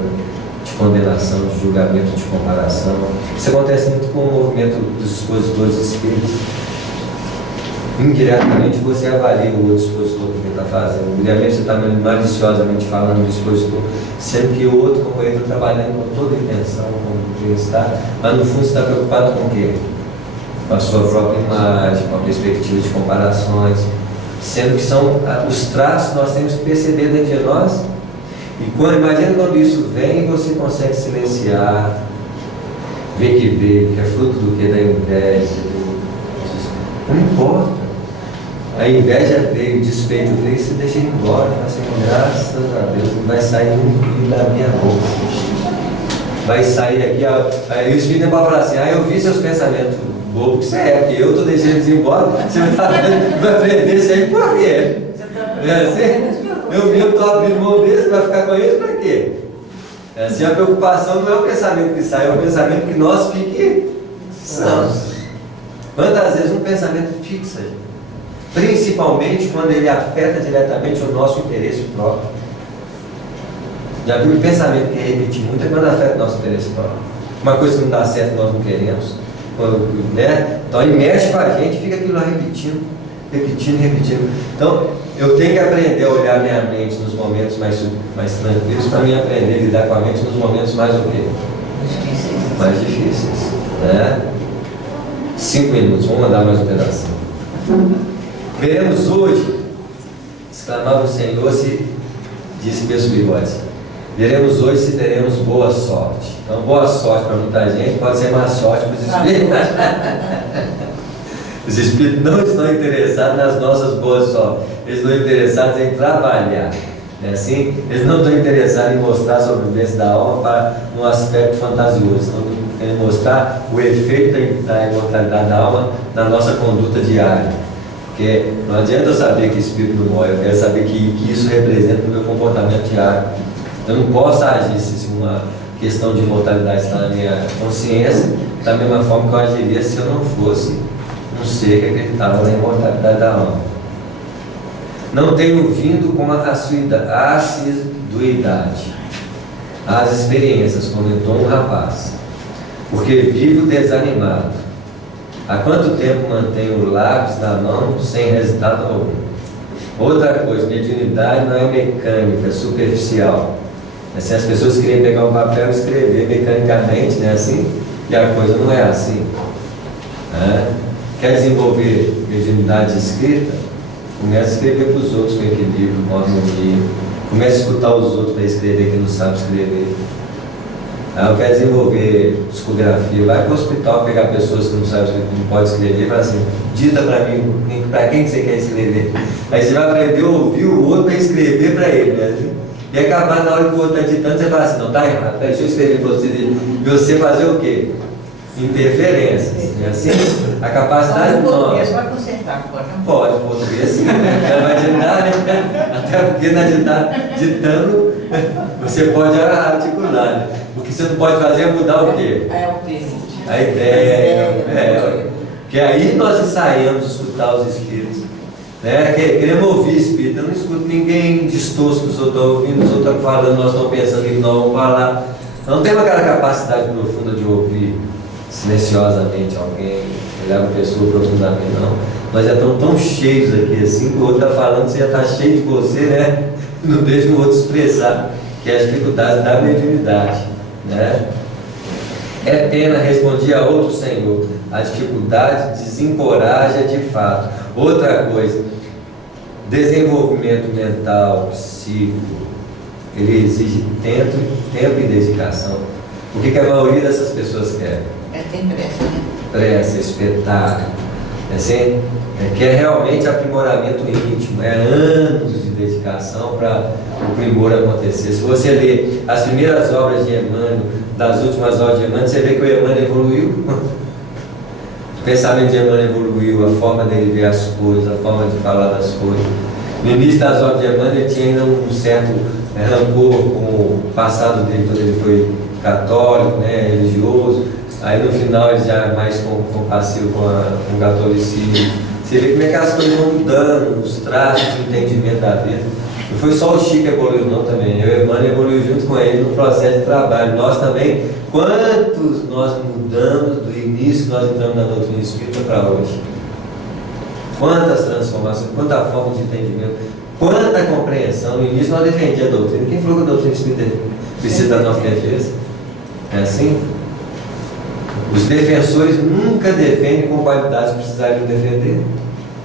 de condenação, de julgamento, de comparação. Isso acontece muito com o movimento dos expositores espíritos. Indiretamente você avalia o outro expositor que ele está fazendo. Indiretamente você está maliciosamente falando do expositor, sendo que o outro companheiro está trabalhando com toda a intenção, com bem-estar, mas no fundo você está preocupado com o quê? Com a sua própria imagem, com a perspectiva de comparações, sendo que são os traços que nós temos que perceber dentro de nós. E imagina quando isso vem e você consegue silenciar, ver que veio, que é fruto do que? Da inveja. Não importa. A inveja veio, o despeito veio, você deixa ele embora, fala assim, graças a Deus, não vai sair um da minha boca. Vai sair aqui, aí o Espírito vai falar assim, eu vi seus pensamentos bobos, que você é, porque eu estou deixando eles embora, você vai aprender isso aí por quê? Eu estou abrindo mão desse, vai ficar com eles para quê? Assim, a preocupação não é o pensamento que sai, é o pensamento que nós fixamos. Quantas vezes um pensamento fixa, principalmente quando ele afeta diretamente o nosso interesse próprio. Já viu o pensamento que repetir muito é quando afeta o nosso interesse próprio. Uma coisa que não dá certo nós não queremos. Né? Então ele mexe com a gente e fica aquilo lá repetindo. Então eu tenho que aprender a olhar minha mente nos momentos mais tranquilos para mim aprender a lidar com a mente nos momentos mais o quê? Mais difíceis. Né? 5 minutos, vamos mandar mais um pedacinho. Veremos hoje, exclamava o Senhor, se disse Pedro Bigode, veremos hoje se teremos boa sorte. Então, boa sorte para muita gente, pode ser má sorte para os espíritos. Os espíritos não estão interessados nas nossas boas sortes, eles estão interessados em trabalhar. É assim? Eles não estão interessados em mostrar a sobrevivência da alma para um aspecto fantasioso, estão querendo mostrar o efeito da imortalidade da alma na nossa conduta diária. Porque não adianta eu saber que o espírito não morre, eu quero saber que isso representa o meu comportamento diário. Eu não posso agir se uma questão de imortalidade está na minha consciência, da mesma forma que eu agiria se eu não fosse um ser que acreditava na imortalidade da alma. Não tenho vindo com a assiduidade às experiências, comentou um rapaz, porque vivo desanimado. Há quanto tempo mantenho o lápis na mão sem resultado algum? Outra coisa, mediunidade não é mecânica, é superficial. Assim, as pessoas queriam pegar um papel e escrever mecanicamente, né, assim, e a coisa não é assim. Quer desenvolver mediunidade escrita? Comece a escrever para os outros com equilíbrio, com harmonia. Comece a escutar os outros para escrever que não sabe escrever. Eu quero desenvolver psicografia, vai para o hospital pegar pessoas que não sabem, não podem escrever e fala assim, dita para mim, para quem que você quer escrever? Aí você vai aprender a ouvir o outro para escrever para ele, né? E acabar na hora que o outro está ditando, você fala assim, não, tá errado, deixa eu escrever para você. E você fazer o quê? Interferências. É assim? A capacidade não. não. Português vai consertar, pode, português sim, né? Ela vai ditar, né? Até porque na ditando você pode articular, né? O que você não pode fazer é mudar o quê? A ideia. Porque aí nós ensaiamos escutar os espíritos. Né? Queremos ouvir espírito, eu não escuto ninguém distorce que os outros estão ouvindo, os outros estão falando, nós estamos pensando que nós vamos falar. Não temos aquela capacidade profunda de ouvir silenciosamente alguém, olhar para a pessoa profundamente, não. Nós já estamos tão cheios aqui assim, que o outro está falando, você já está cheio de você, né? Não deixa o outro expressar, que é as dificuldades da mediunidade, né? É pena, respondi a outro senhor, a dificuldade desencoraja de fato. Outra coisa, desenvolvimento mental, psíquico, ele exige tempo e dedicação. O que a maioria dessas pessoas quer? Tem pressa, né? Pressa, espetáculo, assim, quer realmente aprimoramento íntimo, anos de dedicação para o primor acontecer. Se você ler as primeiras obras de Emmanuel, das últimas obras de Emmanuel, você vê que o Emmanuel evoluiu. O pensamento de Emmanuel evoluiu, a forma dele ver as coisas, a forma de falar das coisas. No início das obras de Emmanuel, ele tinha ainda um certo rancor com o passado dele, quando ele foi católico, né, religioso. Aí no final ele já é mais compassivo com o catolicismo. Você vê como é que as coisas vão mudando, os traços de entendimento da vida. Não foi só o Chico que evoluiu não também, eu e o Emmanuel evoluiu junto com ele no processo de trabalho. Nós também, quantos nós mudamos do início que nós entramos na doutrina espírita para hoje? Quantas transformações, quanta forma de entendimento, quanta compreensão. No início nós defendíamos a doutrina. Quem falou que a doutrina espírita precisa da nossa defesa? É assim? Os defensores nunca defendem com qualidade que precisariam defender.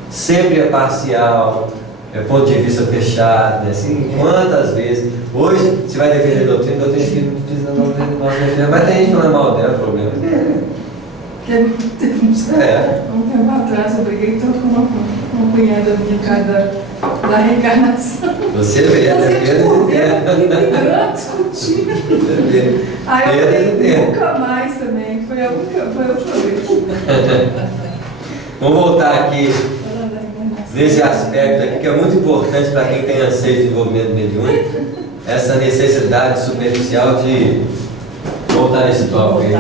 Sempre é parcial, é ponto de vista fechado, né? Assim, quantas vezes? Hoje, você vai defender a doutrina espírita não precisa da nossa defesa, mas tem gente falando mal dela, o problema é dele. Um tempo atrás eu briguei tanto com uma cunhada minha da reencarnação. Você vê, brigando, discutindo. Aí eu falei, nunca mais também. Foi a última vez. Vamos voltar aqui nesse aspecto aqui, que é muito importante para quem tem anseio de desenvolvimento mediúnico, essa necessidade superficial de voltar nesse tópico aí.